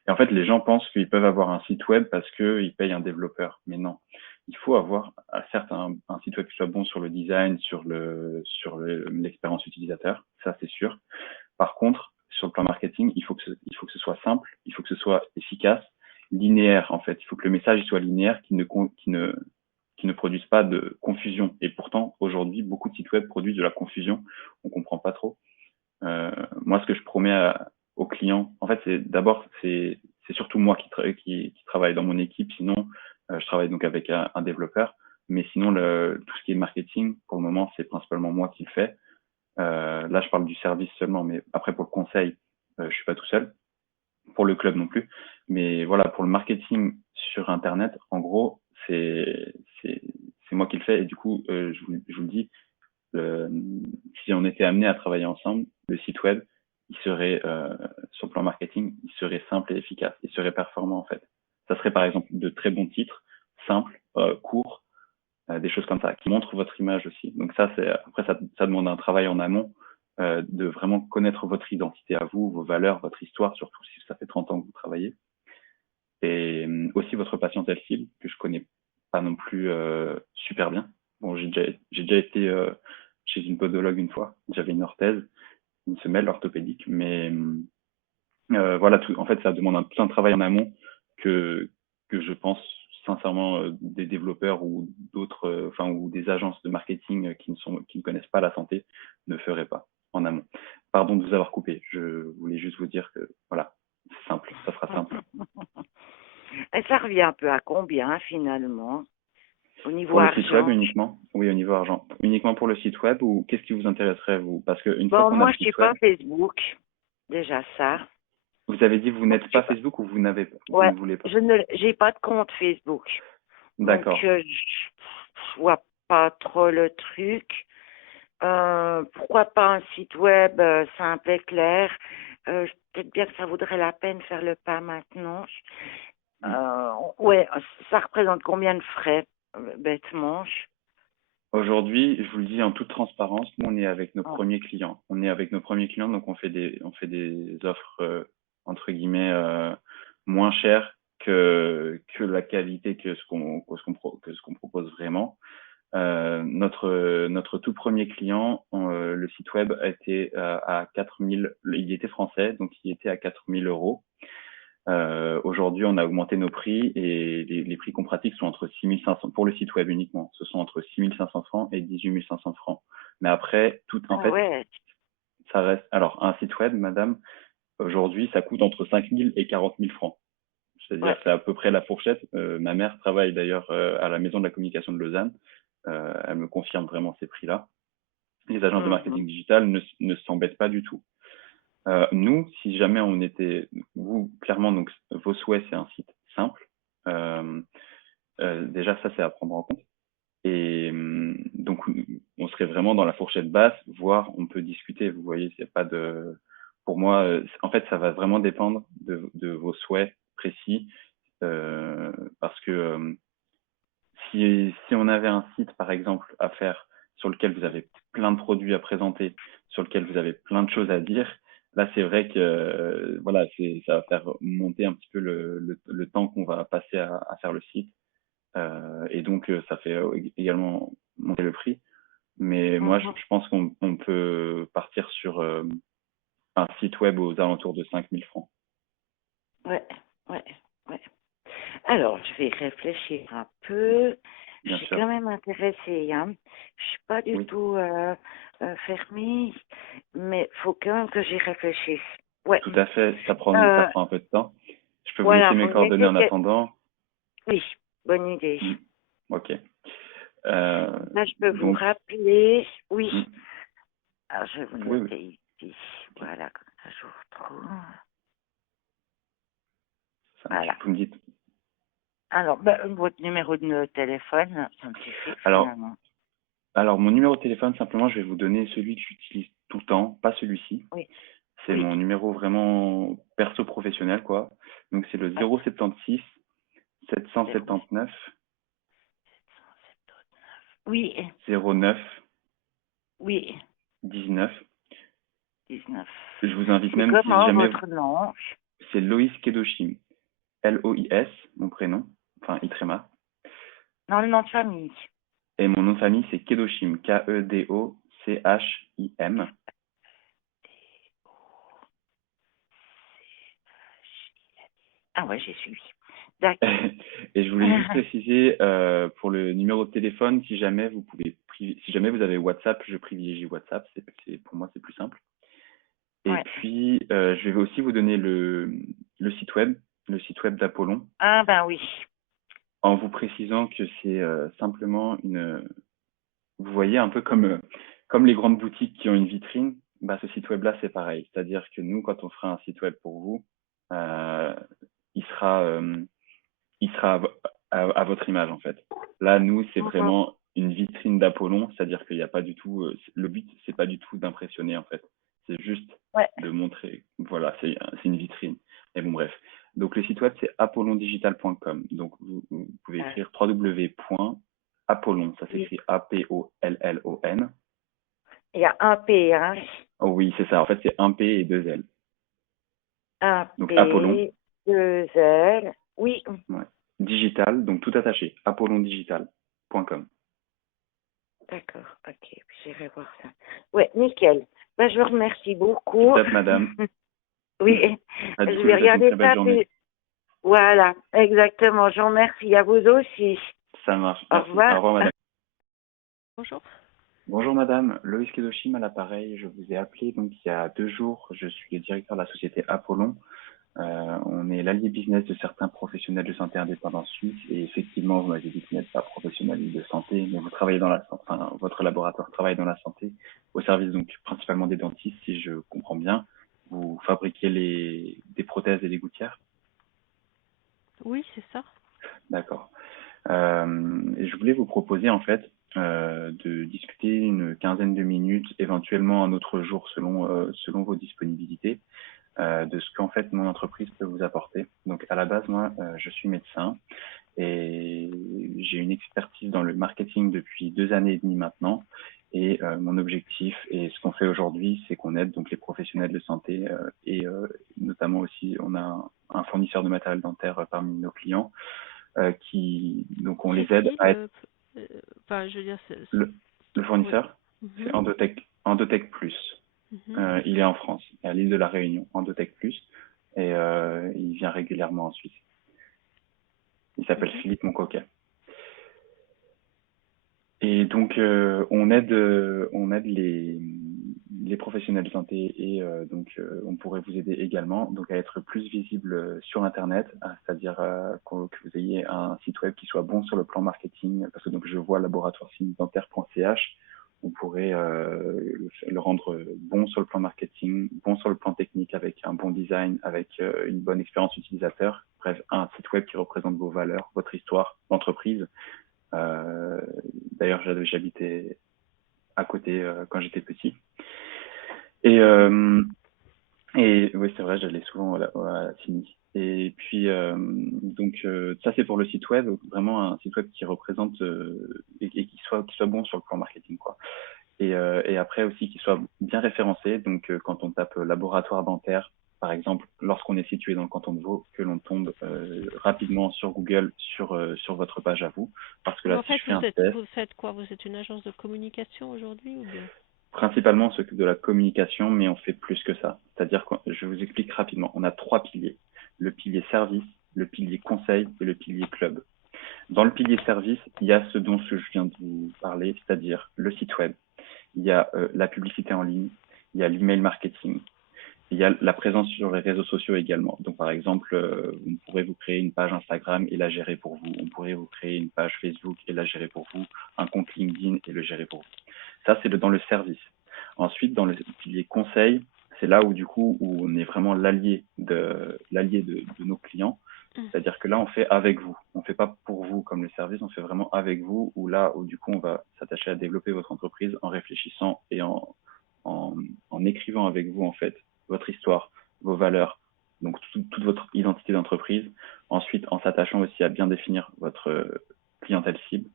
Et en fait, les gens pensent qu'ils peuvent avoir un site web parce qu'ils payent un développeur. Mais non. Il faut avoir, certes, un site web qui soit bon sur le design, l'expérience utilisateur. Ça, c'est sûr. Par contre, sur le plan marketing, il faut que ce soit simple, il faut que ce soit efficace, linéaire, en fait. Il faut que le message soit linéaire, qui ne produisent pas de confusion. Et pourtant, aujourd'hui, beaucoup de sites web produisent de la confusion. On comprend pas trop. Moi, ce que je promets aux clients, en fait, c'est surtout moi qui travaille dans mon équipe. Sinon, je travaille donc avec un développeur. Mais sinon, tout ce qui est marketing, pour le moment, c'est principalement moi qui le fais. Là, je parle du service seulement, mais après, pour le conseil, je suis pas tout seul. Pour le club non plus. Mais voilà, pour le marketing sur Internet, en gros, c'est moi qui le fais. Et du coup, je vous le dis, euh, si on était amené à travailler ensemble, le site web, il serait, sur le plan marketing, il serait simple et efficace. Il serait performant, en fait. Ça serait par exemple de très bons titres, simples, courts, des choses comme ça, qui montrent votre image aussi. Donc ça, après, ça demande un travail en amont, de vraiment connaître votre identité à vous, vos valeurs, votre histoire, surtout si ça fait 30 ans que vous travaillez. Et aussi votre patientèle cible, que je connais pas non plus super bien. Bon, j'ai déjà été chez une podologue une fois. J'avais une orthèse, une semelle orthopédique, mais voilà, en fait, ça demande tout un travail en amont que je pense sincèrement des développeurs ou d'autres, enfin ou des agences de marketing qui ne connaissent pas la santé ne feraient pas en amont. Pardon de vous avoir coupé. Je voulais juste vous dire que voilà, c'est simple, ça sera simple. Et ça revient un peu à combien finalement au niveau Pour le site web argent? uniquement? Oui, au niveau argent. Uniquement pour le site web ou qu'est-ce qui vous intéresserait vous? Parce qu'une fois Bon, qu'on a moi le je suis site web, pas Facebook, déjà ça. vous avez dit que vous Donc n'êtes je pas sais pas. Facebook ou vous Ouais, ne voulez pas? j'ai pas de compte Facebook. Donc D'accord. je vois pas trop le truc. Pourquoi pas un site web simple et clair. Peut-être bien que ça vaudrait la peine de faire le pas maintenant. Ouais, ça représente combien de frais, bêtement? Aujourd'hui, je vous le dis en toute transparence, nous on est avec nos Oh, premiers clients. On est avec nos premiers clients, donc on fait des offres entre guillemets moins chères que la qualité que ce qu'on propose vraiment. Notre tout premier client, le site web a été à 4000, il était français, donc il était à 4000 euros. Aujourd'hui, on a augmenté nos prix et les prix qu'on pratique sont entre 6500 pour le site web uniquement. Ce sont entre 6500 francs et 18 500 francs. Mais après, en ah fait, ouais. ça reste. Alors, un site web, madame, aujourd'hui, ça coûte entre 5000 et 40 000 francs. C'est-à-dire, Ouais. c'est à peu près la fourchette. Ma mère travaille d'ailleurs à la Maison de la Communication de Lausanne. Elle me confirme vraiment ces prix-là. Les agences de Mhm. marketing digital ne s'embêtent pas du tout. Nous, si jamais on était, vous, clairement, donc vos souhaits, c'est un site simple. Euh, déjà, ça, c'est à prendre en compte. Et donc, on serait vraiment dans la fourchette basse, voire on peut discuter. Vous voyez, il n'y a pas de. Pour moi, en fait, ça va vraiment dépendre de vos souhaits précis, parce que si on avait un site, par exemple, à faire sur lequel vous avez plein de produits à présenter, sur lequel vous avez plein de choses à dire, là, c'est vrai que voilà, ça va faire monter un petit peu le temps qu'on va passer à faire le site. Et donc, ça fait également monter le prix. Mais moi, Mhm. je pense qu'on peut partir sur un site web aux alentours de 5000 francs. Ouais, ouais, ouais. Alors, je vais réfléchir un peu. Je Bien suis sûr. quand même intéressée, hein. Je suis pas du Oui, tout fermée, mais faut quand même que j'y réfléchisse. Ouais. tout à fait. Ça Euh, prend un peu de temps. Je Je peux vous Voilà, laisser mes vous coordonnées en mettez... attendant. Oui, bonne idée. Mm. Ok. Là, je peux vous Donc, rappeler. Oui. mm, Alors, je vais vous oui, noter ici. Voilà, comme ça, je vous retrouve. ça marche. Voilà. Vous me dites. Alors, votre numéro de téléphone, ça me suffit Alors, finalement. alors, mon numéro de téléphone, simplement, je vais vous donner celui que j'utilise tout le temps, pas celui-ci. Oui, C'est oui. mon numéro vraiment perso-professionnel, quoi. Donc, c'est le 076 779 Oui, 09 oui, 19. 19. Je vous invite C'est même, si comment jamais, votre nom? c'est Loïs Kedoshim. Lois, mon prénom, enfin Itrema. Non, le nom de famille. Et mon nom de famille, c'est Kedoshim, Kedochim. Ah ouais, j'ai suivi. D'accord. Et je voulais juste préciser pour le numéro de téléphone, si jamais si jamais vous avez WhatsApp, je privilégie WhatsApp. Pour moi, c'est plus simple. Et Ouais. puis, je vais aussi vous donner le site web d'Apollon, Ah ben oui. en vous précisant que c'est simplement vous voyez, un peu comme les grandes boutiques qui ont une vitrine, bah, ce site web-là, c'est pareil. C'est-à-dire que nous, quand on fera un site web pour vous, euh, il sera à votre image, en fait. Là, nous, c'est Mhm. vraiment une vitrine d'Apollon, c'est-à-dire qu'il n'y a pas du tout, le but, c'est pas du tout d'impressionner, en fait. C'est juste Ouais. de montrer, voilà, c'est une vitrine. Et bon, bref. Donc, le site web, c'est apollondigital.com. Donc, vous pouvez écrire www.apollon, ça s'écrit Apollon. Il y a un P, hein. Oh oui, c'est ça. En fait, c'est un P et deux L. Un Donc, Apollon, P, deux L. Oui. ouais. Digital, donc tout attaché, apollondigital.com. D'accord, ok. J'irai voir ça. Ouais, nickel. Ben, je vous remercie beaucoup. Top, madame. Oui, Ah, je du coup, vais je vous souhaite une regarder très belle ça. journée. Puis... Voilà, exactement. Je vous remercie. À vous aussi. Ça marche. Au Merci. revoir. Au revoir, madame. Bonjour. Bonjour, madame. Loïs Kedoshim à l'appareil. Je vous ai appelé donc il y a 2 jours. Je suis le directeur de la société Apollon. On est l'allié business de certains professionnels de santé indépendants suisses. Et effectivement, vous m'avez dit que vous n'êtes pas professionnel de santé, mais vous travaillez dans la santé. Enfin, votre laboratoire travaille dans la santé, au service donc principalement des dentistes, si je comprends bien. Vous fabriquez des prothèses et des gouttières. Oui, c'est ça. D'accord. Et je voulais vous proposer en fait de discuter une quinzaine de minutes, éventuellement un autre jour selon vos disponibilités, de ce qu'en fait mon entreprise peut vous apporter. Donc à la base, moi, je suis médecin et j'ai une expertise dans le marketing depuis 2 années et demie maintenant. Et mon objectif et ce qu'on fait aujourd'hui, c'est qu'on aide donc les professionnels de santé et notamment aussi on a un fournisseur de matériel dentaire parmi nos clients donc on les C'est aide qui à être enfin, je veux dire, le oui. fournisseur, c'est Mhm, Endotech Plus. mhm. Il est en France, à l'île de la Réunion, Endotech Plus, et il vient régulièrement en Suisse. Il s'appelle Ok. Philippe Moncoquet. Et donc on aide les professionnels de santé et on pourrait vous aider également donc à être plus visible sur Internet, c'est-à-dire que vous ayez un site web qui soit bon sur le plan marketing, parce que donc je vois laboratoire-dentaire.ch, on pourrait le rendre bon sur le plan marketing, bon sur le plan technique avec un bon design, avec une bonne expérience utilisateur, bref un site web qui représente vos valeurs, votre histoire d'entreprise. D'ailleurs, j'habitais à côté quand j'étais petit. Et oui, c'est vrai, j'allais souvent à Sydney. Et puis, ça, c'est pour le site web, vraiment un site web qui représente et qui soit bon sur le plan marketing, quoi. Et après aussi, qui soit bien référencé. Donc, quand on tape laboratoire dentaire, par exemple, lorsqu'on est situé dans le canton de Vaud, que l'on tombe rapidement sur Google, sur votre page à vous. Parce que Mais là, en si fait, je fais un test, vous faites quoi? Vous êtes une agence de communication aujourd'hui ou bien? principalement, on s'occupe de la communication, mais on fait plus que ça. C'est-à-dire que, je vous explique rapidement, on a 3 piliers. Le pilier service, le pilier conseil et le pilier club. Dans le pilier service, il y a ce dont je viens de vous parler, c'est-à-dire le site web. Il y a la publicité en ligne, il y a l'email marketing. Il y a la présence sur les réseaux sociaux également. Donc, par exemple, on pourrait vous créer une page Instagram et la gérer pour vous. On pourrait vous créer une page Facebook et la gérer pour vous. Un compte LinkedIn et le gérer pour vous. Ça, c'est dans le service. Ensuite, dans le pilier conseil, c'est là où, du coup, où on est vraiment l'allié de nos clients. C'est-à-dire que là, on fait avec vous. On ne fait pas pour vous comme le service, on fait vraiment avec vous, où là, où du coup, on va s'attacher à développer votre entreprise en réfléchissant et en écrivant avec vous, en fait, votre histoire, vos valeurs, donc toute votre identité d'entreprise. Ensuite, en s'attachant aussi à bien définir votre clientèle cible,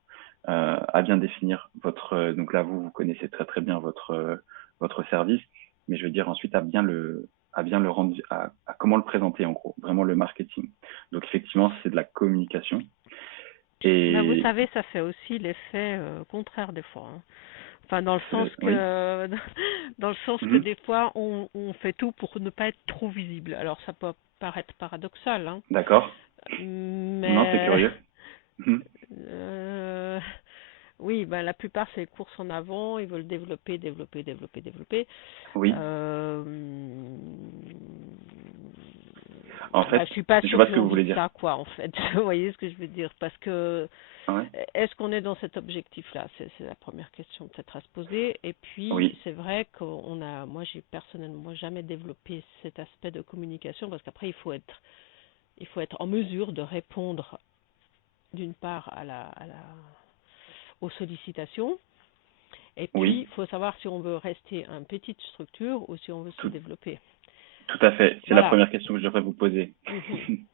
à bien définir votre, donc là, vous connaissez très très bien votre service, mais je veux dire ensuite à bien le rendre, à comment le présenter en gros, vraiment le marketing. Donc effectivement, c'est de la communication. Ben, vous Et savez, ça fait aussi l'effet contraire des fois, hein. Enfin, dans le sens oui. que, dans le sens que des fois, on fait tout pour ne pas être trop visible. Alors, ça peut paraître paradoxal, hein, D'accord. Non, c'est mais curieux. Mhm. euh, oui, ben la plupart c'est courses en avant, ils veulent développer, développer, développer, développer. Oui. Euh, En fait, je suis pas je sûre vois que ce j'ai que vous envie voulez de dire. ça, quoi, en fait. Vous voyez ce que je veux dire? Parce que Ouais. est-ce qu'on est dans cet objectif-là? C'est la première question peut-être à se poser. Et puis, Oui. c'est vrai qu'on a, moi, j'ai personnellement jamais développé cet aspect de communication parce qu'après, il faut être en mesure de répondre d'une part aux sollicitations. Et puis, Oui. il faut savoir si on veut rester une petite structure ou si on veut se Tout, développer. tout à fait. C'est la Voilà. première question que je devrais vous poser. Mhm.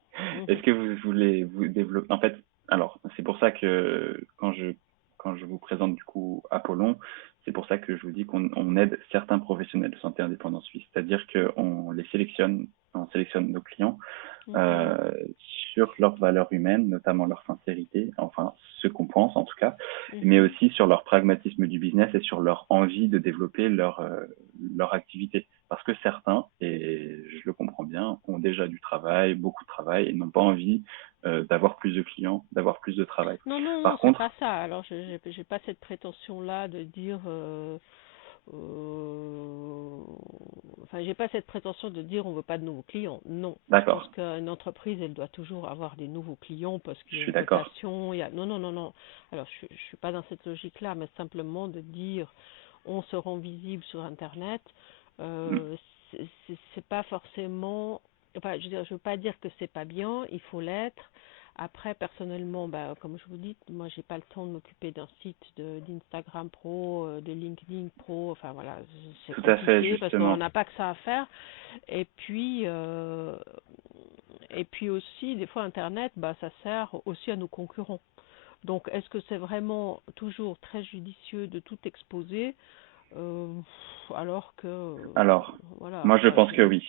Est-ce que vous voulez vous développer? En fait, alors, c'est pour ça que quand je vous présente du coup Apollon, c'est pour ça que je vous dis qu'on aide certains professionnels de santé indépendants suisses. C'est-à-dire qu'on les sélectionne, on sélectionne nos clients euh, sur leurs valeurs humaines, notamment leur sincérité, enfin ce qu'on pense en tout cas, mais aussi sur leur pragmatisme du business et sur leur envie de développer leur activité. Parce que certains, et je le comprends bien, ont déjà du travail, beaucoup de travail, et n'ont pas envie d'avoir plus de clients, d'avoir plus de travail. Non, non, Par non, c'est contre, pas ça. Alors, j'ai pas cette prétention-là de dire, enfin, j'ai pas cette prétention de dire on veut pas de nouveaux clients. Non, je pense d'accord, qu'une entreprise, elle doit toujours avoir des nouveaux clients parce qu'il je y a suis une d'accord. rotation. Non, non, non, non. Alors, je suis pas dans cette logique-là, mais simplement de dire on se rend visible sur Internet. Euh, c'est pas forcément. Enfin, je veux dire, je veux pas dire que c'est pas bien. Il faut l'être. Après, personnellement, bah, comme je vous dis, moi, j'ai pas le temps de m'occuper d'un site d'Instagram pro, de LinkedIn pro. Enfin voilà, c'est Tout à fait, compliqué parce qu'on justement. n'a pas que ça à faire. Et puis, aussi, des fois, Internet, bah, ça sert aussi à nos concurrents. Donc, est-ce que c'est vraiment toujours très judicieux de tout exposer alors que, Alors, voilà, moi je enfin, pense que oui.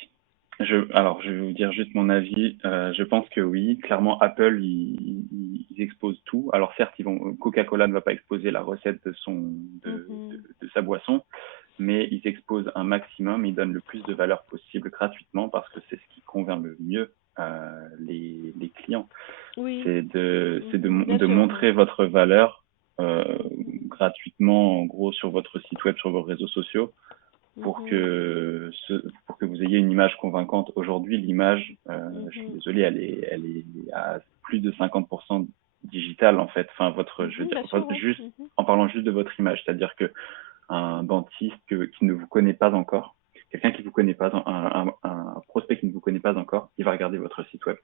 Alors, je vais vous dire juste mon avis. Je pense que oui. Clairement, Apple, ils exposent tout. Alors, certes, Coca-Cola ne va pas exposer la recette de sa boisson, mais ils exposent un maximum. Ils donnent le plus de valeur possible gratuitement parce que c'est ce qui convainc le mieux les clients. oui, C'est bien de sûr. montrer votre valeur gratuitement, en gros, sur votre site web, sur vos réseaux sociaux pour que vous ayez une image convaincante. Aujourd'hui, l'image, je suis désolé, elle est à plus de 50% digitale en fait. Enfin, je veux dire, Bien sûr, oui. juste en parlant juste de votre image, c'est-à-dire que un dentiste qui ne vous connaît pas encore, quelqu'un qui vous connaît pas, un prospect qui ne vous connaît pas encore, il va regarder votre site web.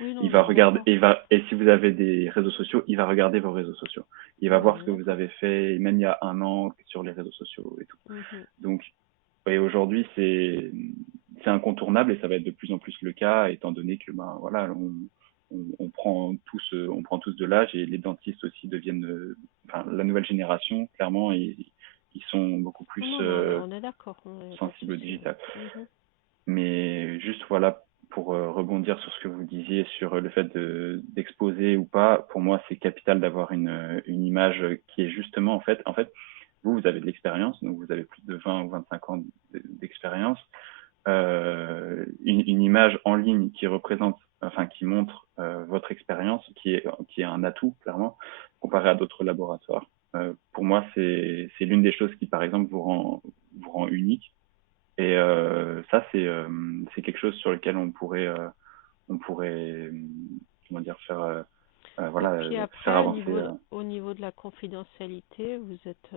Oui, non, Il je va suis regarder, d'accord. et si vous avez des réseaux sociaux, il va regarder vos réseaux sociaux. Il va Oui, voir on ce est que vous d'accord. avez fait, même il y a un an, sur les réseaux sociaux et tout. Mhm. Donc, et aujourd'hui, c'est incontournable et ça va être de plus en plus le cas, étant donné que ben voilà, on prend tous de l'âge et les dentistes aussi deviennent, enfin la nouvelle génération, clairement, ils sont beaucoup plus Non, non, on est d'accord. Il n'y a pas de sensibles au souci. digital. Mhm. Mais juste voilà, pour rebondir sur ce que vous disiez sur le fait d'exposer ou pas, pour moi c'est capital d'avoir une image qui est justement en fait vous avez de l'expérience, donc vous avez plus de 20 ou 25 ans d'expérience. Une image en ligne qui représente, enfin qui montre votre expérience, qui est un atout clairement comparé à d'autres laboratoires. Pour moi, c'est l'une des choses qui, par exemple, vous rend unique Et ça, c'est quelque chose sur lequel on pourrait comment dire, Et voilà, puis faire après, avancer au niveau de la confidentialité, vous êtes,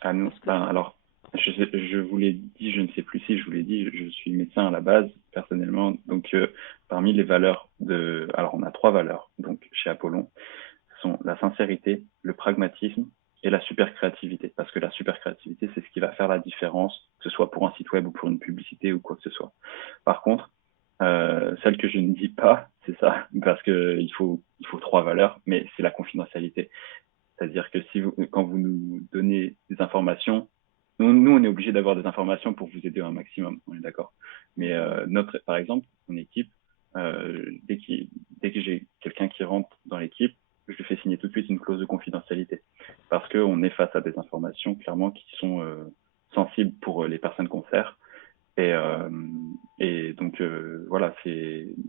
à nous. parce que, Ben, alors, je vous l'ai dit, je ne sais plus si je vous l'ai dit, je suis médecin à la base, personnellement. Donc, parmi les valeurs alors on a 3 valeurs, donc chez Apollon, sont la sincérité, le pragmatisme et la super créativité. Parce que la super créativité, c'est ce qui va faire la différence, que ce soit pour un site web ou pour une publicité ou quoi que ce soit. Par contre, celle que je ne dis pas, c'est ça, parce que il faut 3 valeurs, mais c'est la confidentialité. C'est-à-dire que quand vous nous donnez des informations, nous on est obligé d'avoir des informations pour vous aider un maximum, on est d'accord. Mais par exemple, mon équipe, dès que j'ai quelqu'un qui rentre dans l'équipe, je lui fais signer tout de suite une clause de confidentialité. Parce qu'on est face à des informations clairement qui sont sensibles pour les personnes qu'on sert. Et donc voilà,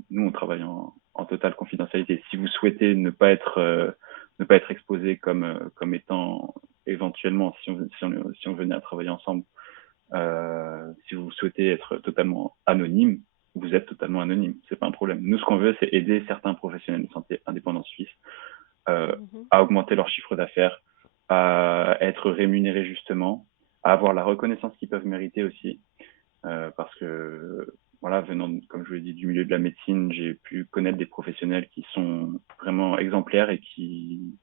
nous on travaille en totale confidentialité. Si vous souhaitez ne pas être exposé comme étant éventuellement, si on venait à travailler ensemble, si vous souhaitez être totalement anonyme, vous êtes totalement anonyme, c'est pas un problème. Nous, ce qu'on veut, c'est aider certains professionnels de santé indépendants suisses à augmenter leur chiffre d'affaires, à être rémunérés justement, à avoir la reconnaissance qu'ils peuvent mériter aussi. Parce que voilà, venant, comme je vous l'ai dit, du milieu de la médecine, j'ai pu connaître des professionnels qui sont vraiment exemplaires et qui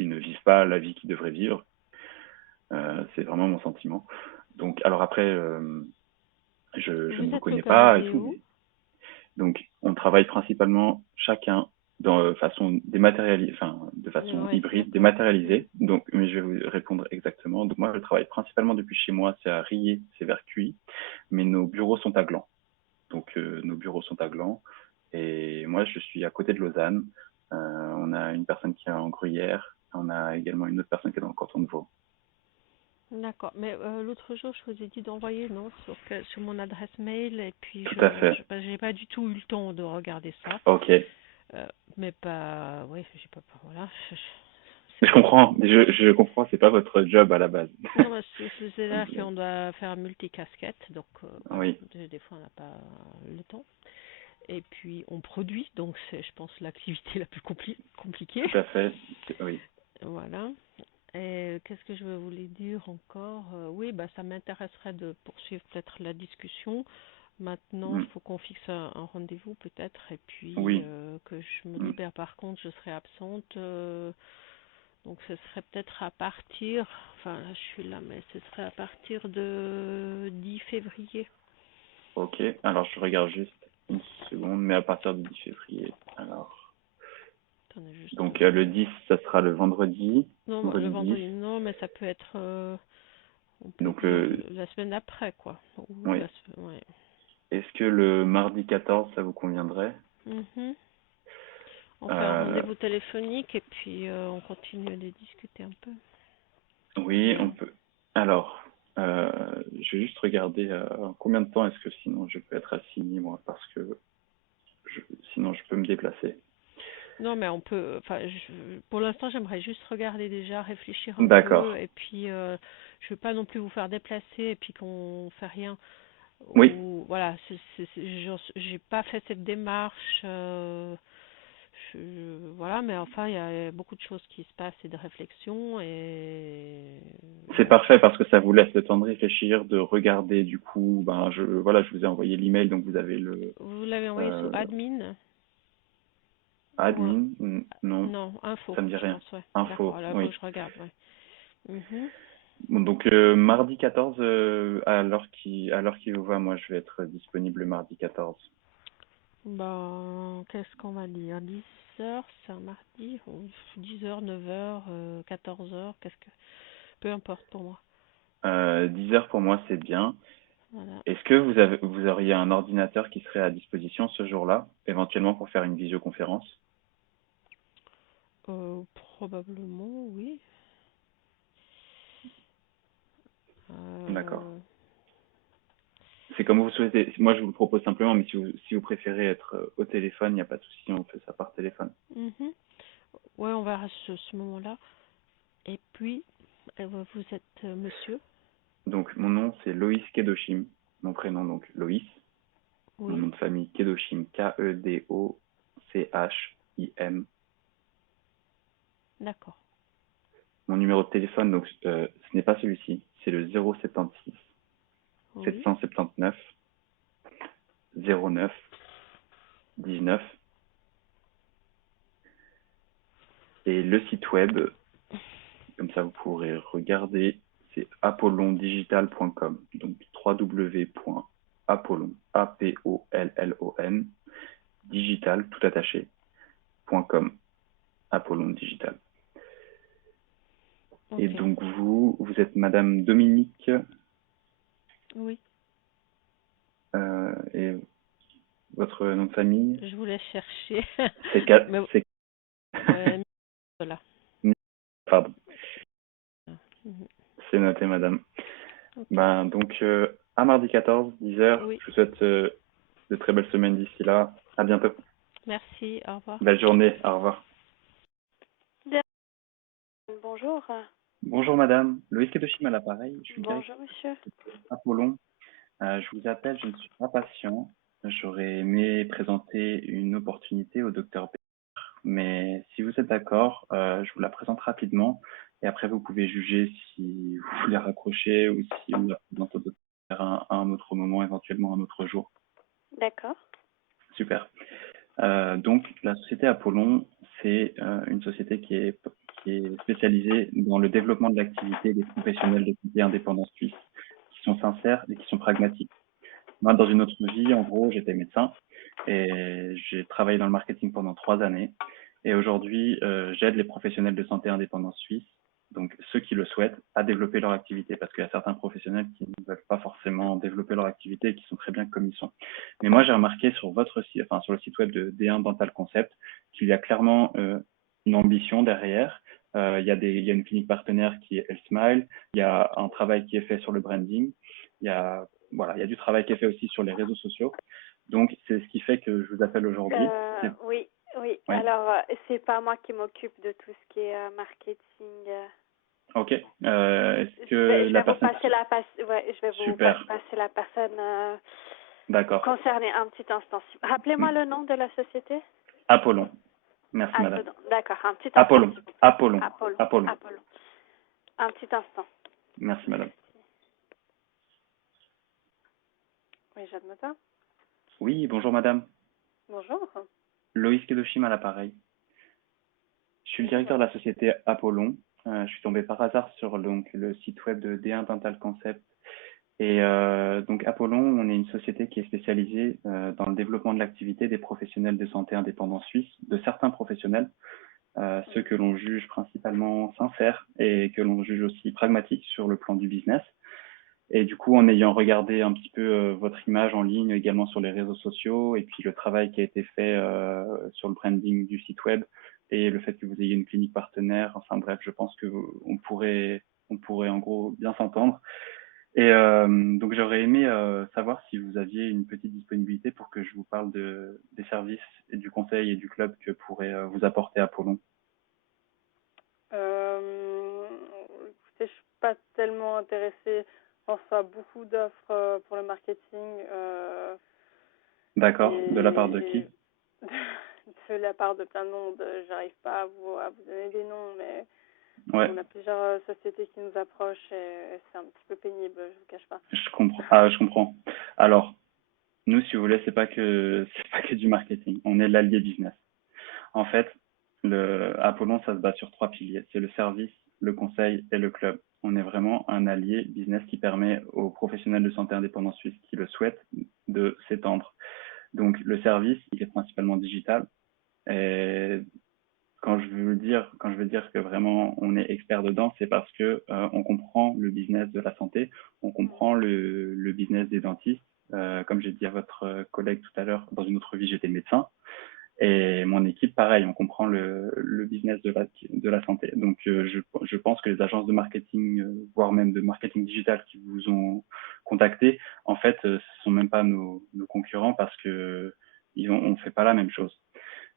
ne vivent pas la vie qu'ils devraient vivre. C'est vraiment mon sentiment. Donc, alors après, je ne vous connais pas. Donc, on travaille principalement chacun de façon hybride, dématérialisée. Donc, mais je vais vous répondre exactement. Donc, moi, je travaille principalement depuis chez moi, c'est à Riez, c'est vers Cuy, mais nos bureaux sont à Gland. Donc, nos bureaux sont à Gland. Et moi, je suis à côté de Lausanne. On a une personne qui est en Gruyère. On a également une autre personne qui est dans le canton de Vaud. D'accord. Mais l'autre jour, je vous ai dit d'envoyer, non, sur mon adresse mail, et puis Tout à fait. j'ai pas du tout eu le temps de regarder ça. Ok. Mais pas, oui, j'ai pas, voilà. Je comprends, je comprends, c'est pas votre job à la base. Non, mais c'est là qu'on doit faire multicasquette, donc oui. Des fois on n'a pas le temps. Et puis on produit, donc c'est, je pense, l'activité la plus compliquée. Tout à fait, oui. Voilà. Et qu'est-ce que je voulais dire encore? Oui, bah ça m'intéresserait de poursuivre peut-être la discussion. Maintenant, il faut qu'on fixe un rendez-vous peut-être, et puis que je me libère. Par contre, je serai absente. Donc ce serait peut-être à partir, enfin là je suis là, mais ce serait à partir de 10 février. Ok, alors je regarde juste une seconde, mais à partir du 10 février, alors... Donc le 10, ça sera le vendredi. Non, le vendredi, 10. Non, mais ça peut être donc la semaine après, quoi. Oui. Ouais. Est-ce que le mardi 14, ça vous conviendrait? On fait un rendez-vous téléphonique et puis on continue de discuter un peu. Oui, on peut. Alors, je vais juste regarder combien de temps est-ce que sinon je peux être assigné, moi, parce que sinon je peux me déplacer. Non, mais on peut. Enfin, pour l'instant, j'aimerais juste regarder déjà, réfléchir un peu, et puis je veux pas non plus vous faire déplacer et puis qu'on fait rien. Oui. Voilà, j'ai pas fait cette démarche. Voilà, mais enfin, il y a beaucoup de choses qui se passent et de réflexions et. C'est parfait parce que ça vous laisse le temps de réfléchir, de regarder. Du coup, je vous ai envoyé l'email, donc vous avez le. Vous l'avez envoyé sous admin. Admin, non. Non, info. Ça me dit rien. Ouais. Info, alors, oui. je regarde, ouais. Bon, donc mardi 14, à l'heure qui vous va, moi je vais être disponible le mardi 14. Qu'est-ce qu'on va dire? 10h, c'est un mardi, 10h, 9h, 14h, peu importe pour moi. 10h pour moi c'est bien. Voilà. Est-ce que vous auriez un ordinateur qui serait à disposition ce jour-là, éventuellement pour faire une visioconférence? Probablement, oui. D'accord. C'est comme vous souhaitez. Moi, je vous le propose simplement, mais si vous préférez être au téléphone, il n'y a pas de souci, on fait ça par téléphone. Ouais, on verra ce moment-là. Et puis, vous êtes monsieur? Donc, mon nom, c'est Loïs Kedoshim. Mon prénom, donc Loïs. Mon Oui, nom de famille, Kedoshim, Kedochim. d'accord. Mon numéro de téléphone, donc, ce n'est pas celui-ci, c'est le 076 Oui, 779 09 19. Et le site web, comme ça vous pourrez regarder, c'est apollondigital.com. Donc www.apollon, A-P-O-L-L-O-N, digital, tout attaché, .com, Apollon Digital. ok. Et donc vous êtes Madame Dominique, Oui, et votre nom de famille, je voulais chercher. c'est Mais voilà. pardon, Mhm. c'est noté Madame. Ok. Donc à mardi 14, 10h, Oui, je vous souhaite de très belles semaines d'ici là. À bientôt. merci, au revoir. Belle journée, au revoir. Bonjour. Bonjour Madame, Loïs Kedoshim à l'appareil, je suis Bonjour, directeur monsieur. Apollon. Je vous appelle, je ne suis pas patient. J'aurais aimé présenter une opportunité au docteur B. Mais si vous êtes d'accord, je vous la présente rapidement et après vous pouvez juger si vous voulez raccrocher ou si vous la présentez au docteur à un autre moment, éventuellement un autre jour. D'accord. Super. Donc la société Apollon, c'est une société qui est spécialisée dans le développement de l'activité des professionnels de santé indépendants suisses qui sont sincères et qui sont pragmatiques. Moi, dans une autre vie, en gros, j'étais médecin et j'ai travaillé dans le marketing pendant 3 années. Et aujourd'hui, j'aide les professionnels de santé indépendants suisses, donc ceux qui le souhaitent, à développer leur activité, parce qu'il y a certains professionnels qui ne veulent pas forcément développer leur activité et qui sont très bien comme ils sont. Mais moi, j'ai remarqué sur votre site, enfin sur le site web de D1 Dental Concept, qu'il y a clairement une ambition derrière. Il y a une clinique partenaire qui est Smile. Il y a un travail qui est fait sur le branding. Il y a du travail qui est fait aussi sur les réseaux sociaux. Donc, c'est ce qui fait que je vous appelle aujourd'hui. Oui, oui. Oui. Alors, c'est pas moi qui m'occupe de tout ce qui est marketing. Ok. Est-ce Je que vais la vous personne... passer je vais vous Super. passer la personne D'accord. concernée un petit instant. Rappelez-moi le nom de la société. Apollon. Merci, madame. D'accord, un petit instant. Apollon. s'il vous plaît. Apollon. Apollon. Apollon. Apollon. Un petit instant. Merci, madame. Oui, Jade. Oui, bonjour, madame. Bonjour. Loïs Kedoshim à l'appareil. Je suis le directeur de la société Apollon. Je suis tombé par hasard sur le site web de D1 Dental Concept. Et donc Apollon, on est une société qui est spécialisée dans le développement de l'activité des professionnels de santé indépendants suisses, de certains professionnels, ceux que l'on juge principalement sincères et que l'on juge aussi pragmatiques sur le plan du business. Et du coup, en ayant regardé un petit peu votre image en ligne, également sur les réseaux sociaux, et puis le travail qui a été fait sur le branding du site web, et le fait que vous ayez une clinique partenaire, enfin bref, je pense que on pourrait en gros bien s'entendre. Et donc j'aurais aimé savoir si vous aviez une petite disponibilité pour que je vous parle des services et du conseil et du club que pourrait vous apporter Apollon. Écoutez, je suis pas tellement intéressée. Je pense à beaucoup d'offres pour le marketing. D'accord. De la part de qui? De la part de plein de monde. J'arrive pas à vous donner des noms, mais Ouais. on a plusieurs sociétés qui nous approchent et c'est un petit peu pénible, je vous cache pas. Je comprends. Ah, je comprends. Alors, nous, si vous voulez, c'est pas que du marketing. On est l'allié business. En fait, Apollon, ça se base sur 3 piliers. C'est le service, le conseil et le club. On est vraiment un allié business qui permet aux professionnels de santé indépendants suisses qui le souhaitent de s'étendre. Donc, le service, il est principalement digital. Et quand je veux dire que vraiment on est expert dedans, c'est parce que on comprend le business de la santé, on comprend le business des dentistes. Comme j'ai dit à votre collègue tout à l'heure, dans une autre vie, j'étais médecin. Et mon équipe, pareil, on comprend le business de la santé. Donc, je pense que les agences de marketing, voire même de marketing digital qui vous ont contacté, en fait, ce sont même pas nos concurrents parce que on fait pas la même chose.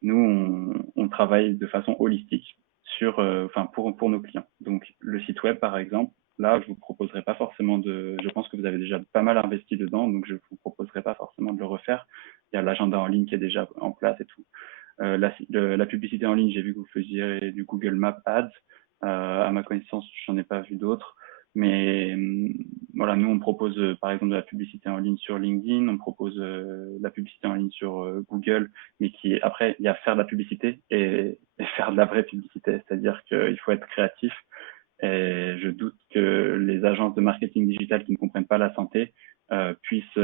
Nous, on travaille de façon holistique pour nos clients. Donc, le site web, par exemple, là, je vous proposerai pas forcément je pense que vous avez déjà pas mal investi dedans, donc je vous proposerai pas forcément de le refaire. Il y a l'agenda en ligne qui est déjà en place et tout. La publicité en ligne, j'ai vu que vous faisiez du Google Maps Ads. À ma connaissance, j'en ai pas vu d'autres. Mais voilà, nous, on propose par exemple de la publicité en ligne sur LinkedIn, on propose de la publicité en ligne sur Google, mais après, il y a faire de la publicité et faire de la vraie publicité. C'est-à-dire qu'il faut être créatif. Et je doute que les agences de marketing digital qui ne comprennent pas la santé puissent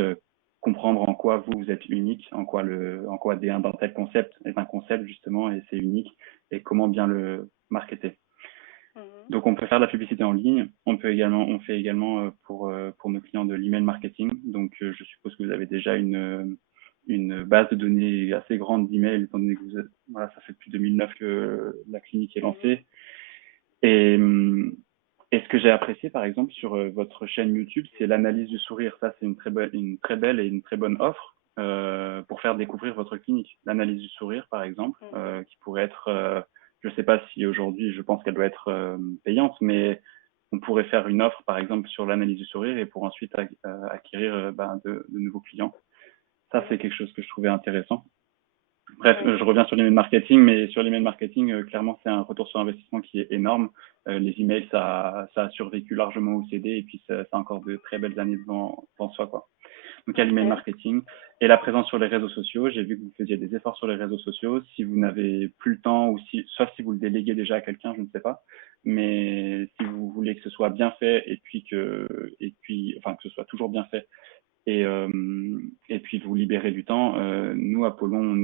comprendre en quoi vous êtes unique, en quoi un tel concept est un concept justement et c'est unique et comment bien le marketer. Donc on peut faire de la publicité en ligne, on fait également pour nos clients de l'email marketing. Donc je suppose que vous avez déjà une base de données assez grande d'emails, étant donné que voilà, ça fait depuis 2009 que la clinique est lancée. Et ce que j'ai apprécié, par exemple, sur votre chaîne YouTube, c'est l'analyse du sourire. Ça, c'est une très belle et une très bonne offre pour faire découvrir votre clinique. L'analyse du sourire, par exemple, qui pourrait être, je ne sais pas si aujourd'hui, je pense qu'elle doit être payante, mais on pourrait faire une offre, par exemple, sur l'analyse du sourire et pour ensuite acquérir de nouveaux clients. Ça, c'est quelque chose que je trouvais intéressant. Bref, je reviens sur l'email marketing, mais sur l'email marketing, clairement, c'est un retour sur investissement qui est énorme. Les emails, ça a survécu largement au CD et puis ça a encore de très belles années devant soi, quoi. Donc, il y a l'email marketing et la présence sur les réseaux sociaux. J'ai vu que vous faisiez des efforts sur les réseaux sociaux. Si vous n'avez plus le temps ou sauf si vous le déléguez déjà à quelqu'un, je ne sais pas. Mais si vous voulez que ce soit bien fait que ce soit toujours bien fait et puis vous libérer du temps. Nous, Apollon,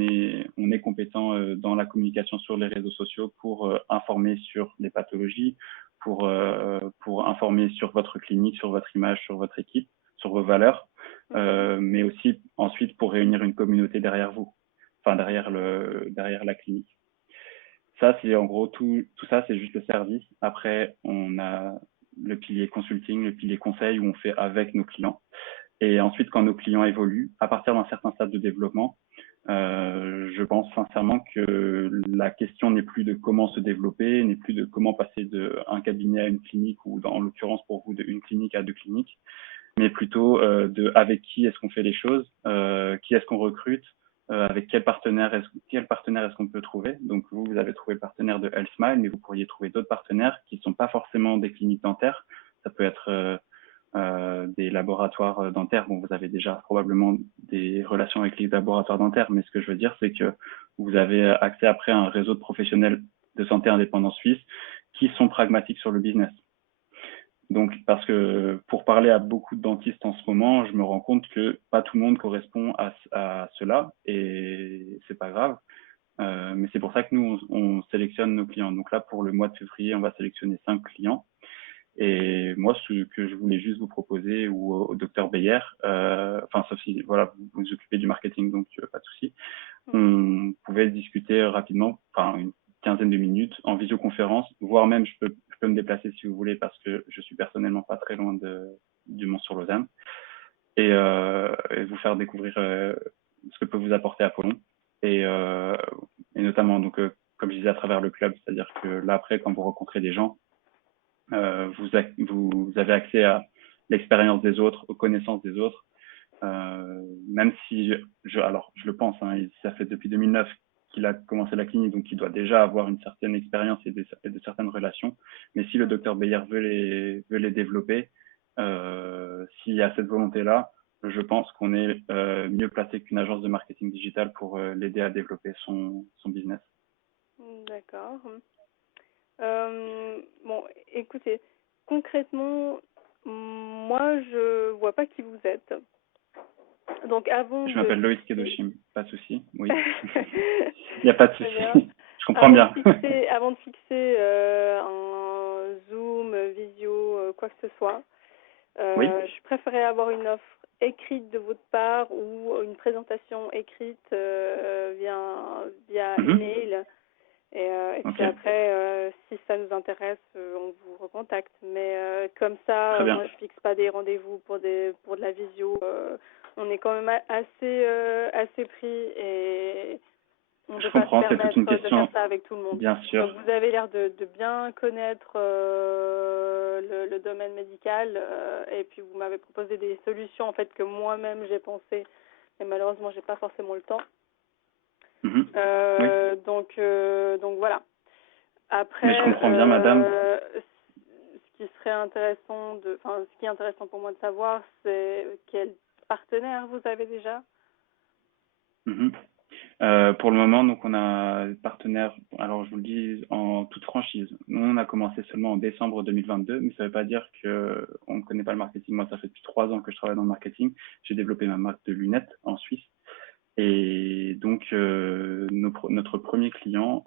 on est compétent dans la communication sur les réseaux sociaux pour informer sur les pathologies, pour informer sur votre clinique, sur votre image, sur votre équipe, sur vos valeurs, mais aussi ensuite pour réunir une communauté derrière vous, enfin derrière la clinique. Ça, c'est en gros tout ça, c'est juste le service. Après, on a le pilier consulting, le pilier conseil où on fait avec nos clients. Et ensuite, quand nos clients évoluent, à partir d'un certain stade de développement, je pense sincèrement que la question n'est plus de comment se développer, n'est plus de comment passer d'un cabinet à une clinique ou en l'occurrence pour vous d'une clinique à 2 cliniques, mais plutôt de avec qui est-ce qu'on fait les choses, qui est-ce qu'on recrute, avec quel partenaire est-ce qu'on peut trouver. Donc vous avez trouvé le partenaire de HealthSmile, mais vous pourriez trouver d'autres partenaires qui ne sont pas forcément des cliniques dentaires. Ça peut être des laboratoires dentaires. Bon, vous avez déjà probablement des relations avec les laboratoires dentaires, mais ce que je veux dire, c'est que vous avez accès après à un réseau de professionnels de santé indépendants suisses qui sont pragmatiques sur le business. Donc, parce que pour parler à beaucoup de dentistes en ce moment, je me rends compte que pas tout le monde correspond à cela et c'est pas grave. Mais c'est pour ça que nous, on sélectionne nos clients. Donc là, pour le mois de février, on va sélectionner 5 clients. Et moi, ce que je voulais juste vous proposer, ou au docteur Beyer, sauf si voilà, vous vous occupez du marketing, donc pas de souci, on pouvait discuter rapidement, une quinzaine de minutes en visioconférence, voire même je peux me déplacer si vous voulez parce que je suis personnellement pas très loin du Mont-sur-Lausanne et vous faire découvrir ce que peut vous apporter Apollon et notamment donc comme je disais à travers le club, c'est-à-dire que là après quand vous rencontrez des gens, vous avez accès à l'expérience des autres, aux connaissances des autres, même si je le pense, ça fait depuis 2009 qu'il a commencé la clinique, donc il doit déjà avoir une certaine expérience et de certaines relations. Mais si le docteur Beyer veut les développer, s'il y a cette volonté-là, je pense qu'on est mieux placé qu'une agence de marketing digital pour l'aider à développer son business. D'accord. Bon, écoutez, concrètement, moi, je vois pas qui vous êtes. Donc, Je m'appelle Loïc Kedoshim, pas de souci. Oui. Il n'y a pas de souci. Je comprends bien. Avant de fixer un Zoom, visio, quoi que ce soit, oui. je préférais avoir une offre écrite de votre part ou une présentation écrite via email. Et puis après, si ça nous intéresse, on vous recontacte. Mais comme ça, moi, je fixe pas des rendez-vous pour de la visio. On est quand même assez pris et on ne peut pas se permettre de faire ça avec tout le monde. Bien sûr. Donc, vous avez l'air de bien connaître le domaine médical et puis vous m'avez proposé des solutions en fait que moi-même j'ai pensé, mais malheureusement j'ai pas forcément le temps. Oui. Donc voilà. Après, Mais je comprends bien, madame. ce qui est intéressant pour moi de savoir, c'est quel partenaire vous avez déjà. Pour le moment, donc on a des partenaires. Alors je vous le dis en toute franchise, nous on a commencé seulement en décembre 2022, mais ça ne veut pas dire que on ne connaît pas le marketing. Moi, ça fait depuis 3 ans que je travaille dans le marketing. J'ai développé ma marque de lunettes en Suisse. Et donc notre premier client,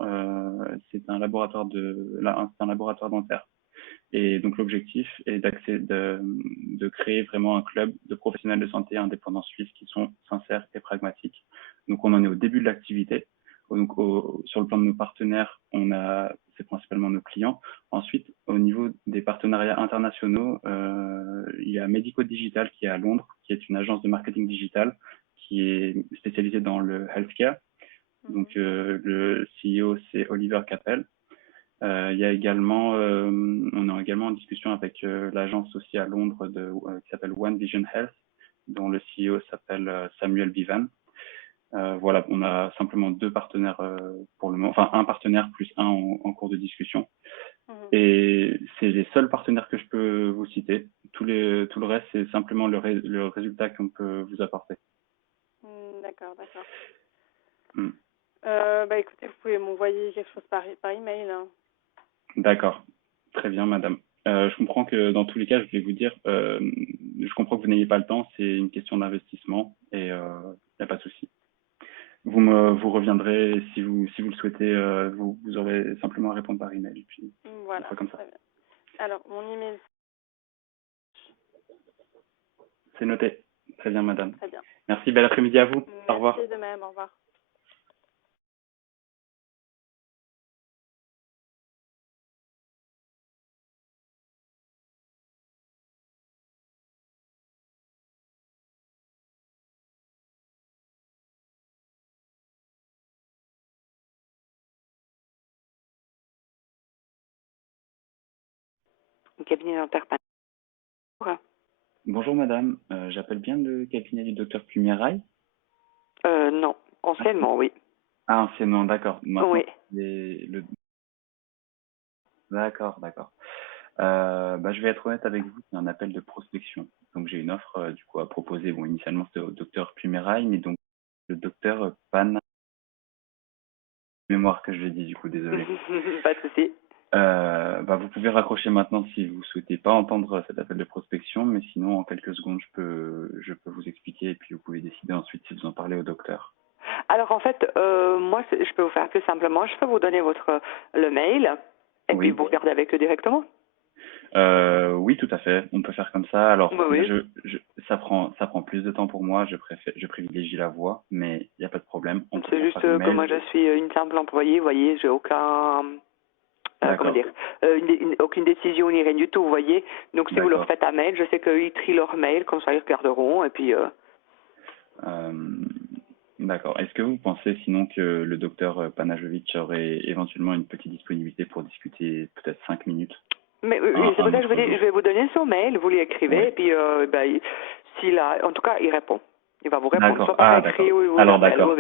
c'est un laboratoire dentaire. Et donc l'objectif est de créer vraiment un club de professionnels de santé indépendants suisses qui sont sincères et pragmatiques. Donc on en est au début de l'activité. Donc sur le plan de nos partenaires, c'est principalement nos clients. Ensuite, au niveau des partenariats internationaux, il y a Medico Digital qui est à Londres, qui est une agence de marketing digital qui est spécialisée dans le healthcare. Donc le CEO c'est Oliver Capel. Il y a également, on est également en discussion avec l'agence aussi à Londres qui s'appelle One Vision Health, dont le CEO s'appelle Samuel Vivan. Voilà, on a simplement 2 partenaires pour le moment, enfin un partenaire plus un en cours de discussion. Et c'est les seuls partenaires que je peux vous citer. Tout le reste, c'est simplement le résultat qu'on peut vous apporter. D'accord. Bah écoutez, vous pouvez m'envoyer quelque chose par email. Hein. D'accord, très bien, madame. Je comprends que dans tous les cas, je voulais vous dire, je comprends que vous n'ayez pas le temps, c'est une question d'investissement et il n'y a pas de souci. Vous reviendrez si vous le souhaitez, vous aurez simplement à répondre par email. Et puis, voilà, on fera comme ça. très bien. Alors, mon email. C'est noté. Très bien, madame. Très bien. Merci, bel après-midi à vous. Merci, au revoir. de même, au revoir. Cabinet dentaire Panora. Bonjour, madame. J'appelle bien le cabinet du docteur Plumieraille. Non, anciennement, oui. Ah, anciennement, d'accord. Maintenant, Oui. D'accord. Je vais être honnête avec vous, c'est un appel de prospection. Donc j'ai une offre du coup à proposer. Bon, initialement c'était au docteur Plumieraille, mais donc le docteur Pan, mémoire que je l'ai dit du coup, désolé. Pas de souci. Vous pouvez raccrocher maintenant si vous souhaitez pas entendre cet appel de prospection, mais sinon en quelques secondes je peux vous expliquer et puis vous pouvez décider ensuite si vous en parlez au docteur. Alors en fait, moi je peux vous faire plus simplement, je peux vous donner le mail et puis vous regardez avec eux directement. Oui, tout à fait. On peut faire comme ça. Alors, oui. ça prend plus de temps pour moi. Je privilégie la voix, mais il n'y a pas de problème. C'est juste que moi je suis une simple employée, vous voyez, j'ai aucun, aucune décision ni rien du tout, vous voyez. Donc si vous leur faites un mail, je sais qu'eux ils trient leur mail, comme ça ils regarderont et puis. D'accord. Est-ce que vous pensez sinon que le docteur Panajovic aurait éventuellement une petite disponibilité pour discuter peut-être 5 minutes? Mais c'est pour ça que je vous dis, je vais vous donner son mail, vous lui écrivez, et puis s'il a, en tout cas, il répond. Il va vous répondre, soit par écrit ou il vous Alors appelle. d'accord.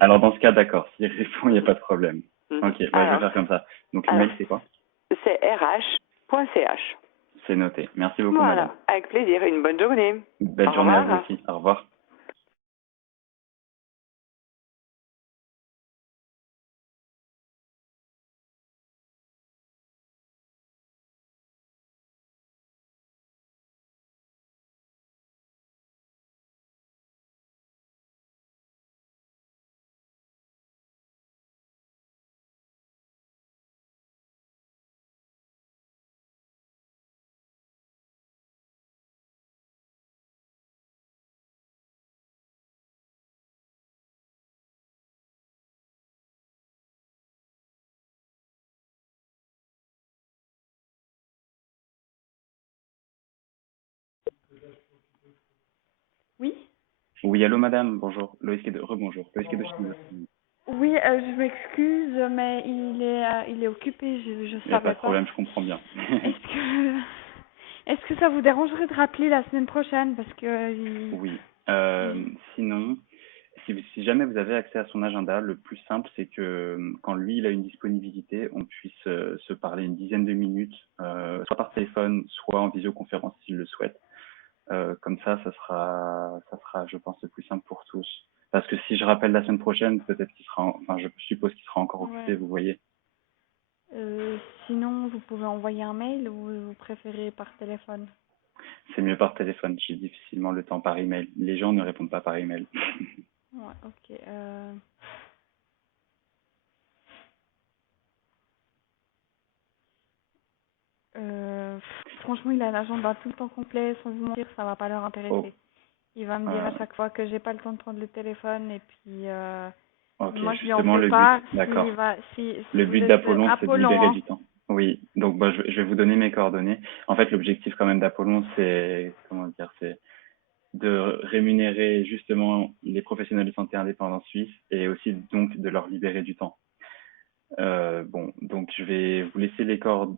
Alors dans ce cas, d'accord. S'il répond, il n'y a pas de problème. Ok, je vais faire comme ça. Donc l'email, c'est quoi? C'est rh.ch. C'est noté. Merci beaucoup, madame. Avec plaisir. Une bonne journée. Belle journée à vous aussi. Au revoir. Oui. Oui, allô madame, bonjour. Rebonjour. Loïs de chez nous. Oui, je m'excuse, mais il est occupé, je Il n'y a savais pas de pas. problème, je comprends bien. Est-ce que ça vous dérangerait de rappeler la semaine prochaine parce que Oui. Sinon, si jamais vous avez accès à son agenda, le plus simple, c'est que quand lui, il a une disponibilité, on puisse se parler une dizaine de minutes, soit par téléphone, soit en visioconférence s'il le souhaite. Comme ça sera, je pense, le plus simple pour tous. Parce que si je rappelle la semaine prochaine, peut-être qu'il sera, enfin, je suppose qu'il sera encore occupé, ouais. vous voyez. Sinon, vous pouvez envoyer un mail ou vous préférez par téléphone? C'est mieux par téléphone. J'ai difficilement le temps par email. Les gens ne répondent pas par email. Ouais, ok. Franchement, il a l'agenda tout le temps complet. Sans vous mentir, ça va pas leur intéresser. Oh. Il va me dire à chaque fois que j'ai pas le temps de prendre le téléphone et puis Ok, moi je lui en justement, fais le pas. but, d'accord. Si Le vous but êtes d'Apollon, c'est de libérer Apollon, du temps. Oui, donc bah, je vais vous donner mes coordonnées. En fait, l'objectif quand même d'Apollon, c'est, comment dire, c'est de rémunérer justement les professionnels de santé indépendants suisses et aussi donc de leur libérer du temps. Bon, donc je vais vous laisser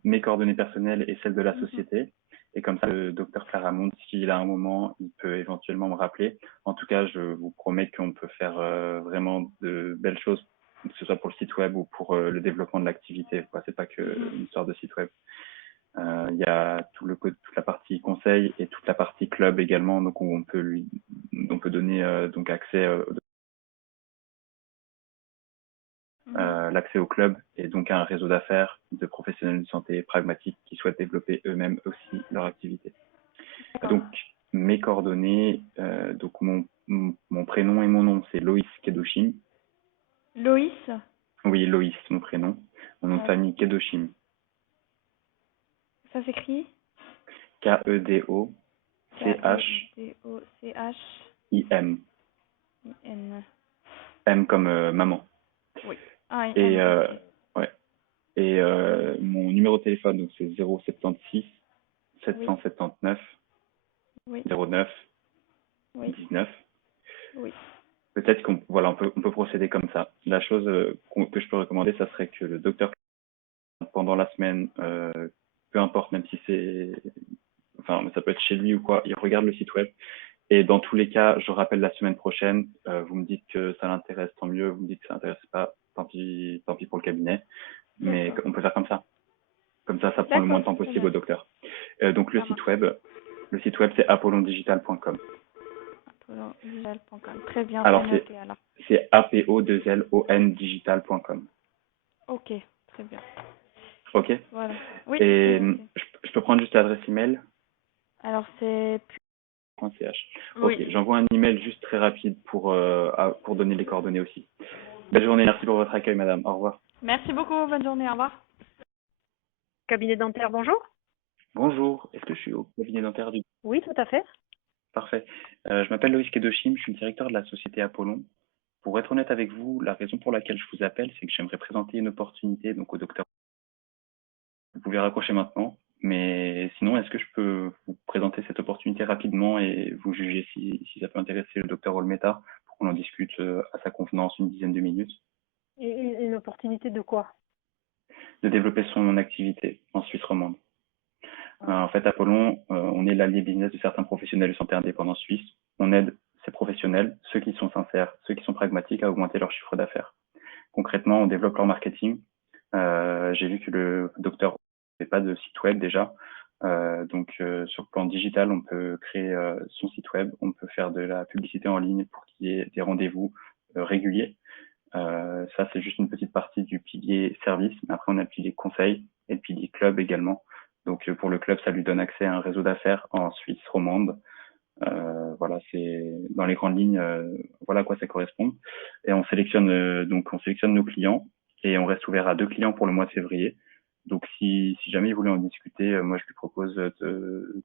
mes coordonnées personnelles et celles de la société. Et comme ça, le docteur Claramont, s'il a un moment, il peut éventuellement me rappeler. En tout cas, je vous promets qu'on peut faire vraiment de belles choses, que ce soit pour le site web ou pour le développement de l'activité. C'est pas que une histoire de site web. Il y a toute la partie conseil et toute la partie club également, donc où on peut donner donc accès l'accès au club et donc à un réseau d'affaires de professionnels de santé pragmatiques qui souhaitent développer eux-mêmes aussi leur activité. Donc, mes coordonnées, donc mon prénom et mon nom, c'est Loïs Kedoshim. Loïs? Oui, Loïs, mon prénom. Mon nom de famille, Kedoshim. Ça s'écrit? Kedochim. N. M comme maman. Oui. Et, ouais. Et mon numéro de téléphone, donc c'est 076 779 09 19. Oui. Peut-être qu'on peut procéder comme ça. La chose que je peux recommander, ça serait que le docteur, pendant la semaine, peu importe, même si ça peut être chez lui ou quoi, il regarde le site web. Et dans tous les cas, je rappelle la semaine prochaine. Vous me dites que ça l'intéresse, tant mieux. Vous me dites que ça l'intéresse pas, tant pis pour le cabinet. Mais on peut faire comme ça. Comme ça prend le moins de temps possible au docteur. Donc le site web, c'est apollondigital.com. Apollondigital.com. Très bien. Alors noté, alors. c'est apolondigital.com. Ok, très bien. Ok. Voilà. Oui. Et je peux prendre juste l'adresse email. Alors c'est .ch. Oui. Ok, j'envoie un email juste très rapide pour donner les coordonnées aussi. Belle journée, merci pour votre accueil, madame. Au revoir. Merci beaucoup, bonne journée, au revoir. Cabinet dentaire, bonjour. Bonjour, est-ce que je suis au cabinet dentaire du... Oui, tout à fait. Parfait. Je m'appelle Loïs Kedoshim, je suis le directeur de la société Apollon. Pour être honnête avec vous, la raison pour laquelle je vous appelle, c'est que j'aimerais présenter une opportunité donc au docteur. Vous pouvez raccrocher maintenant, mais sinon, est-ce que je peux vous présenter cette opportunité rapidement et vous juger si ça peut intéresser le docteur Olmeta pour qu'on en discute à sa convenance une dizaine de minutes? Et une opportunité de quoi? De développer son activité en Suisse romande. En fait, Apollon, on est l'allié business de certains professionnels de santé indépendants suisses. On aide ces professionnels, ceux qui sont sincères, ceux qui sont pragmatiques, à augmenter leur chiffre d'affaires. Concrètement, on développe leur marketing. J'ai vu que le docteur n'avait pas de site web déjà. Donc, sur le plan digital, on peut créer son site web. On peut faire de la publicité en ligne pour qu'il y ait des rendez-vous réguliers. Ça, c'est juste une petite partie du pilier service. Mais après, on a le pilier conseil et le pilier club également. Donc, pour le club, ça lui donne accès à un réseau d'affaires en Suisse romande. Voilà, c'est dans les grandes lignes, voilà à quoi ça correspond. Et on sélectionne nos clients et on reste ouvert à 2 clients pour le mois de février. Donc, si jamais vous voulez en discuter, moi, je lui propose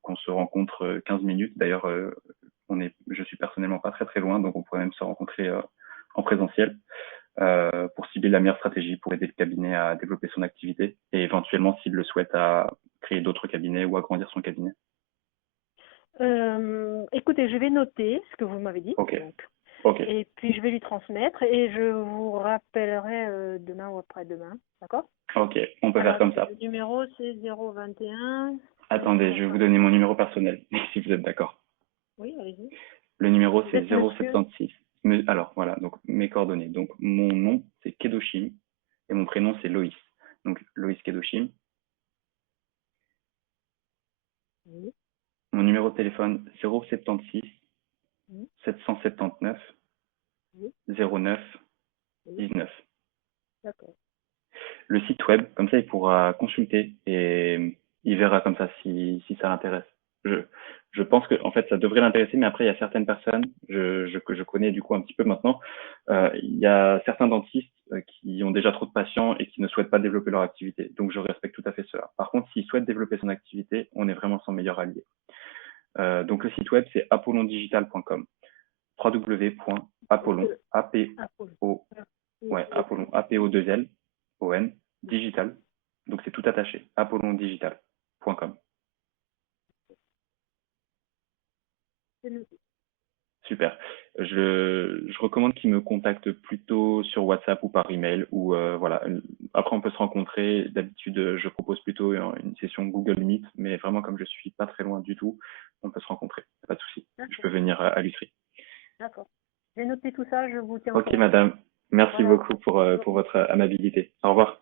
qu'on se rencontre 15 minutes. D'ailleurs, je suis personnellement pas très très loin, donc on pourrait même se rencontrer en présentiel pour cibler la meilleure stratégie pour aider le cabinet à développer son activité et éventuellement, s'il le souhaite, à créer d'autres cabinets ou agrandir son cabinet. Écoutez, je vais noter ce que vous m'avez dit. Ok. Donc, Ok. Et puis je vais lui transmettre et je vous rappellerai demain ou après-demain. D'accord? Ok, on peut faire comme ça. Le numéro, c'est 021. Attendez, je vais vous donner mon numéro personnel, si vous êtes d'accord. Oui, allez-y. Le numéro, Vous c'est êtes monsieur? 076. Alors, voilà, donc mes coordonnées. Donc, mon nom, c'est Kedoshim, et mon prénom, c'est Loïs. Donc, Loïs Kedoshim. Oui. Mon numéro de téléphone, 076 Oui. 779 Oui. 09 Oui. 19. D'accord. Le site web, comme ça, il pourra consulter et il verra comme ça si ça l'intéresse. Je pense que en fait, ça devrait l'intéresser, mais après, il y a certaines personnes que je connais du coup un petit peu maintenant. Il y a certains dentistes qui ont déjà trop de patients et qui ne souhaitent pas développer leur activité. Donc, je respecte tout à fait cela. Par contre, s'ils souhaitent développer son activité, on est vraiment son meilleur allié. Donc, le site web, c'est apollondigital.com. www.apollon, Apollon, APO2L, digital. Donc, c'est tout attaché. apollondigital.com. Super. Je recommande qu'ils me contactent plutôt sur WhatsApp ou par email ou voilà. Après, on peut se rencontrer. D'habitude, je propose plutôt une session Google Meet, mais vraiment comme je suis pas très loin du tout, on peut se rencontrer. Pas de souci. Je peux venir à l'Utri. D'accord. J'ai noté tout ça, je vous tiens au Ok, courant. madame. Merci Voilà. beaucoup pour votre amabilité. Au revoir.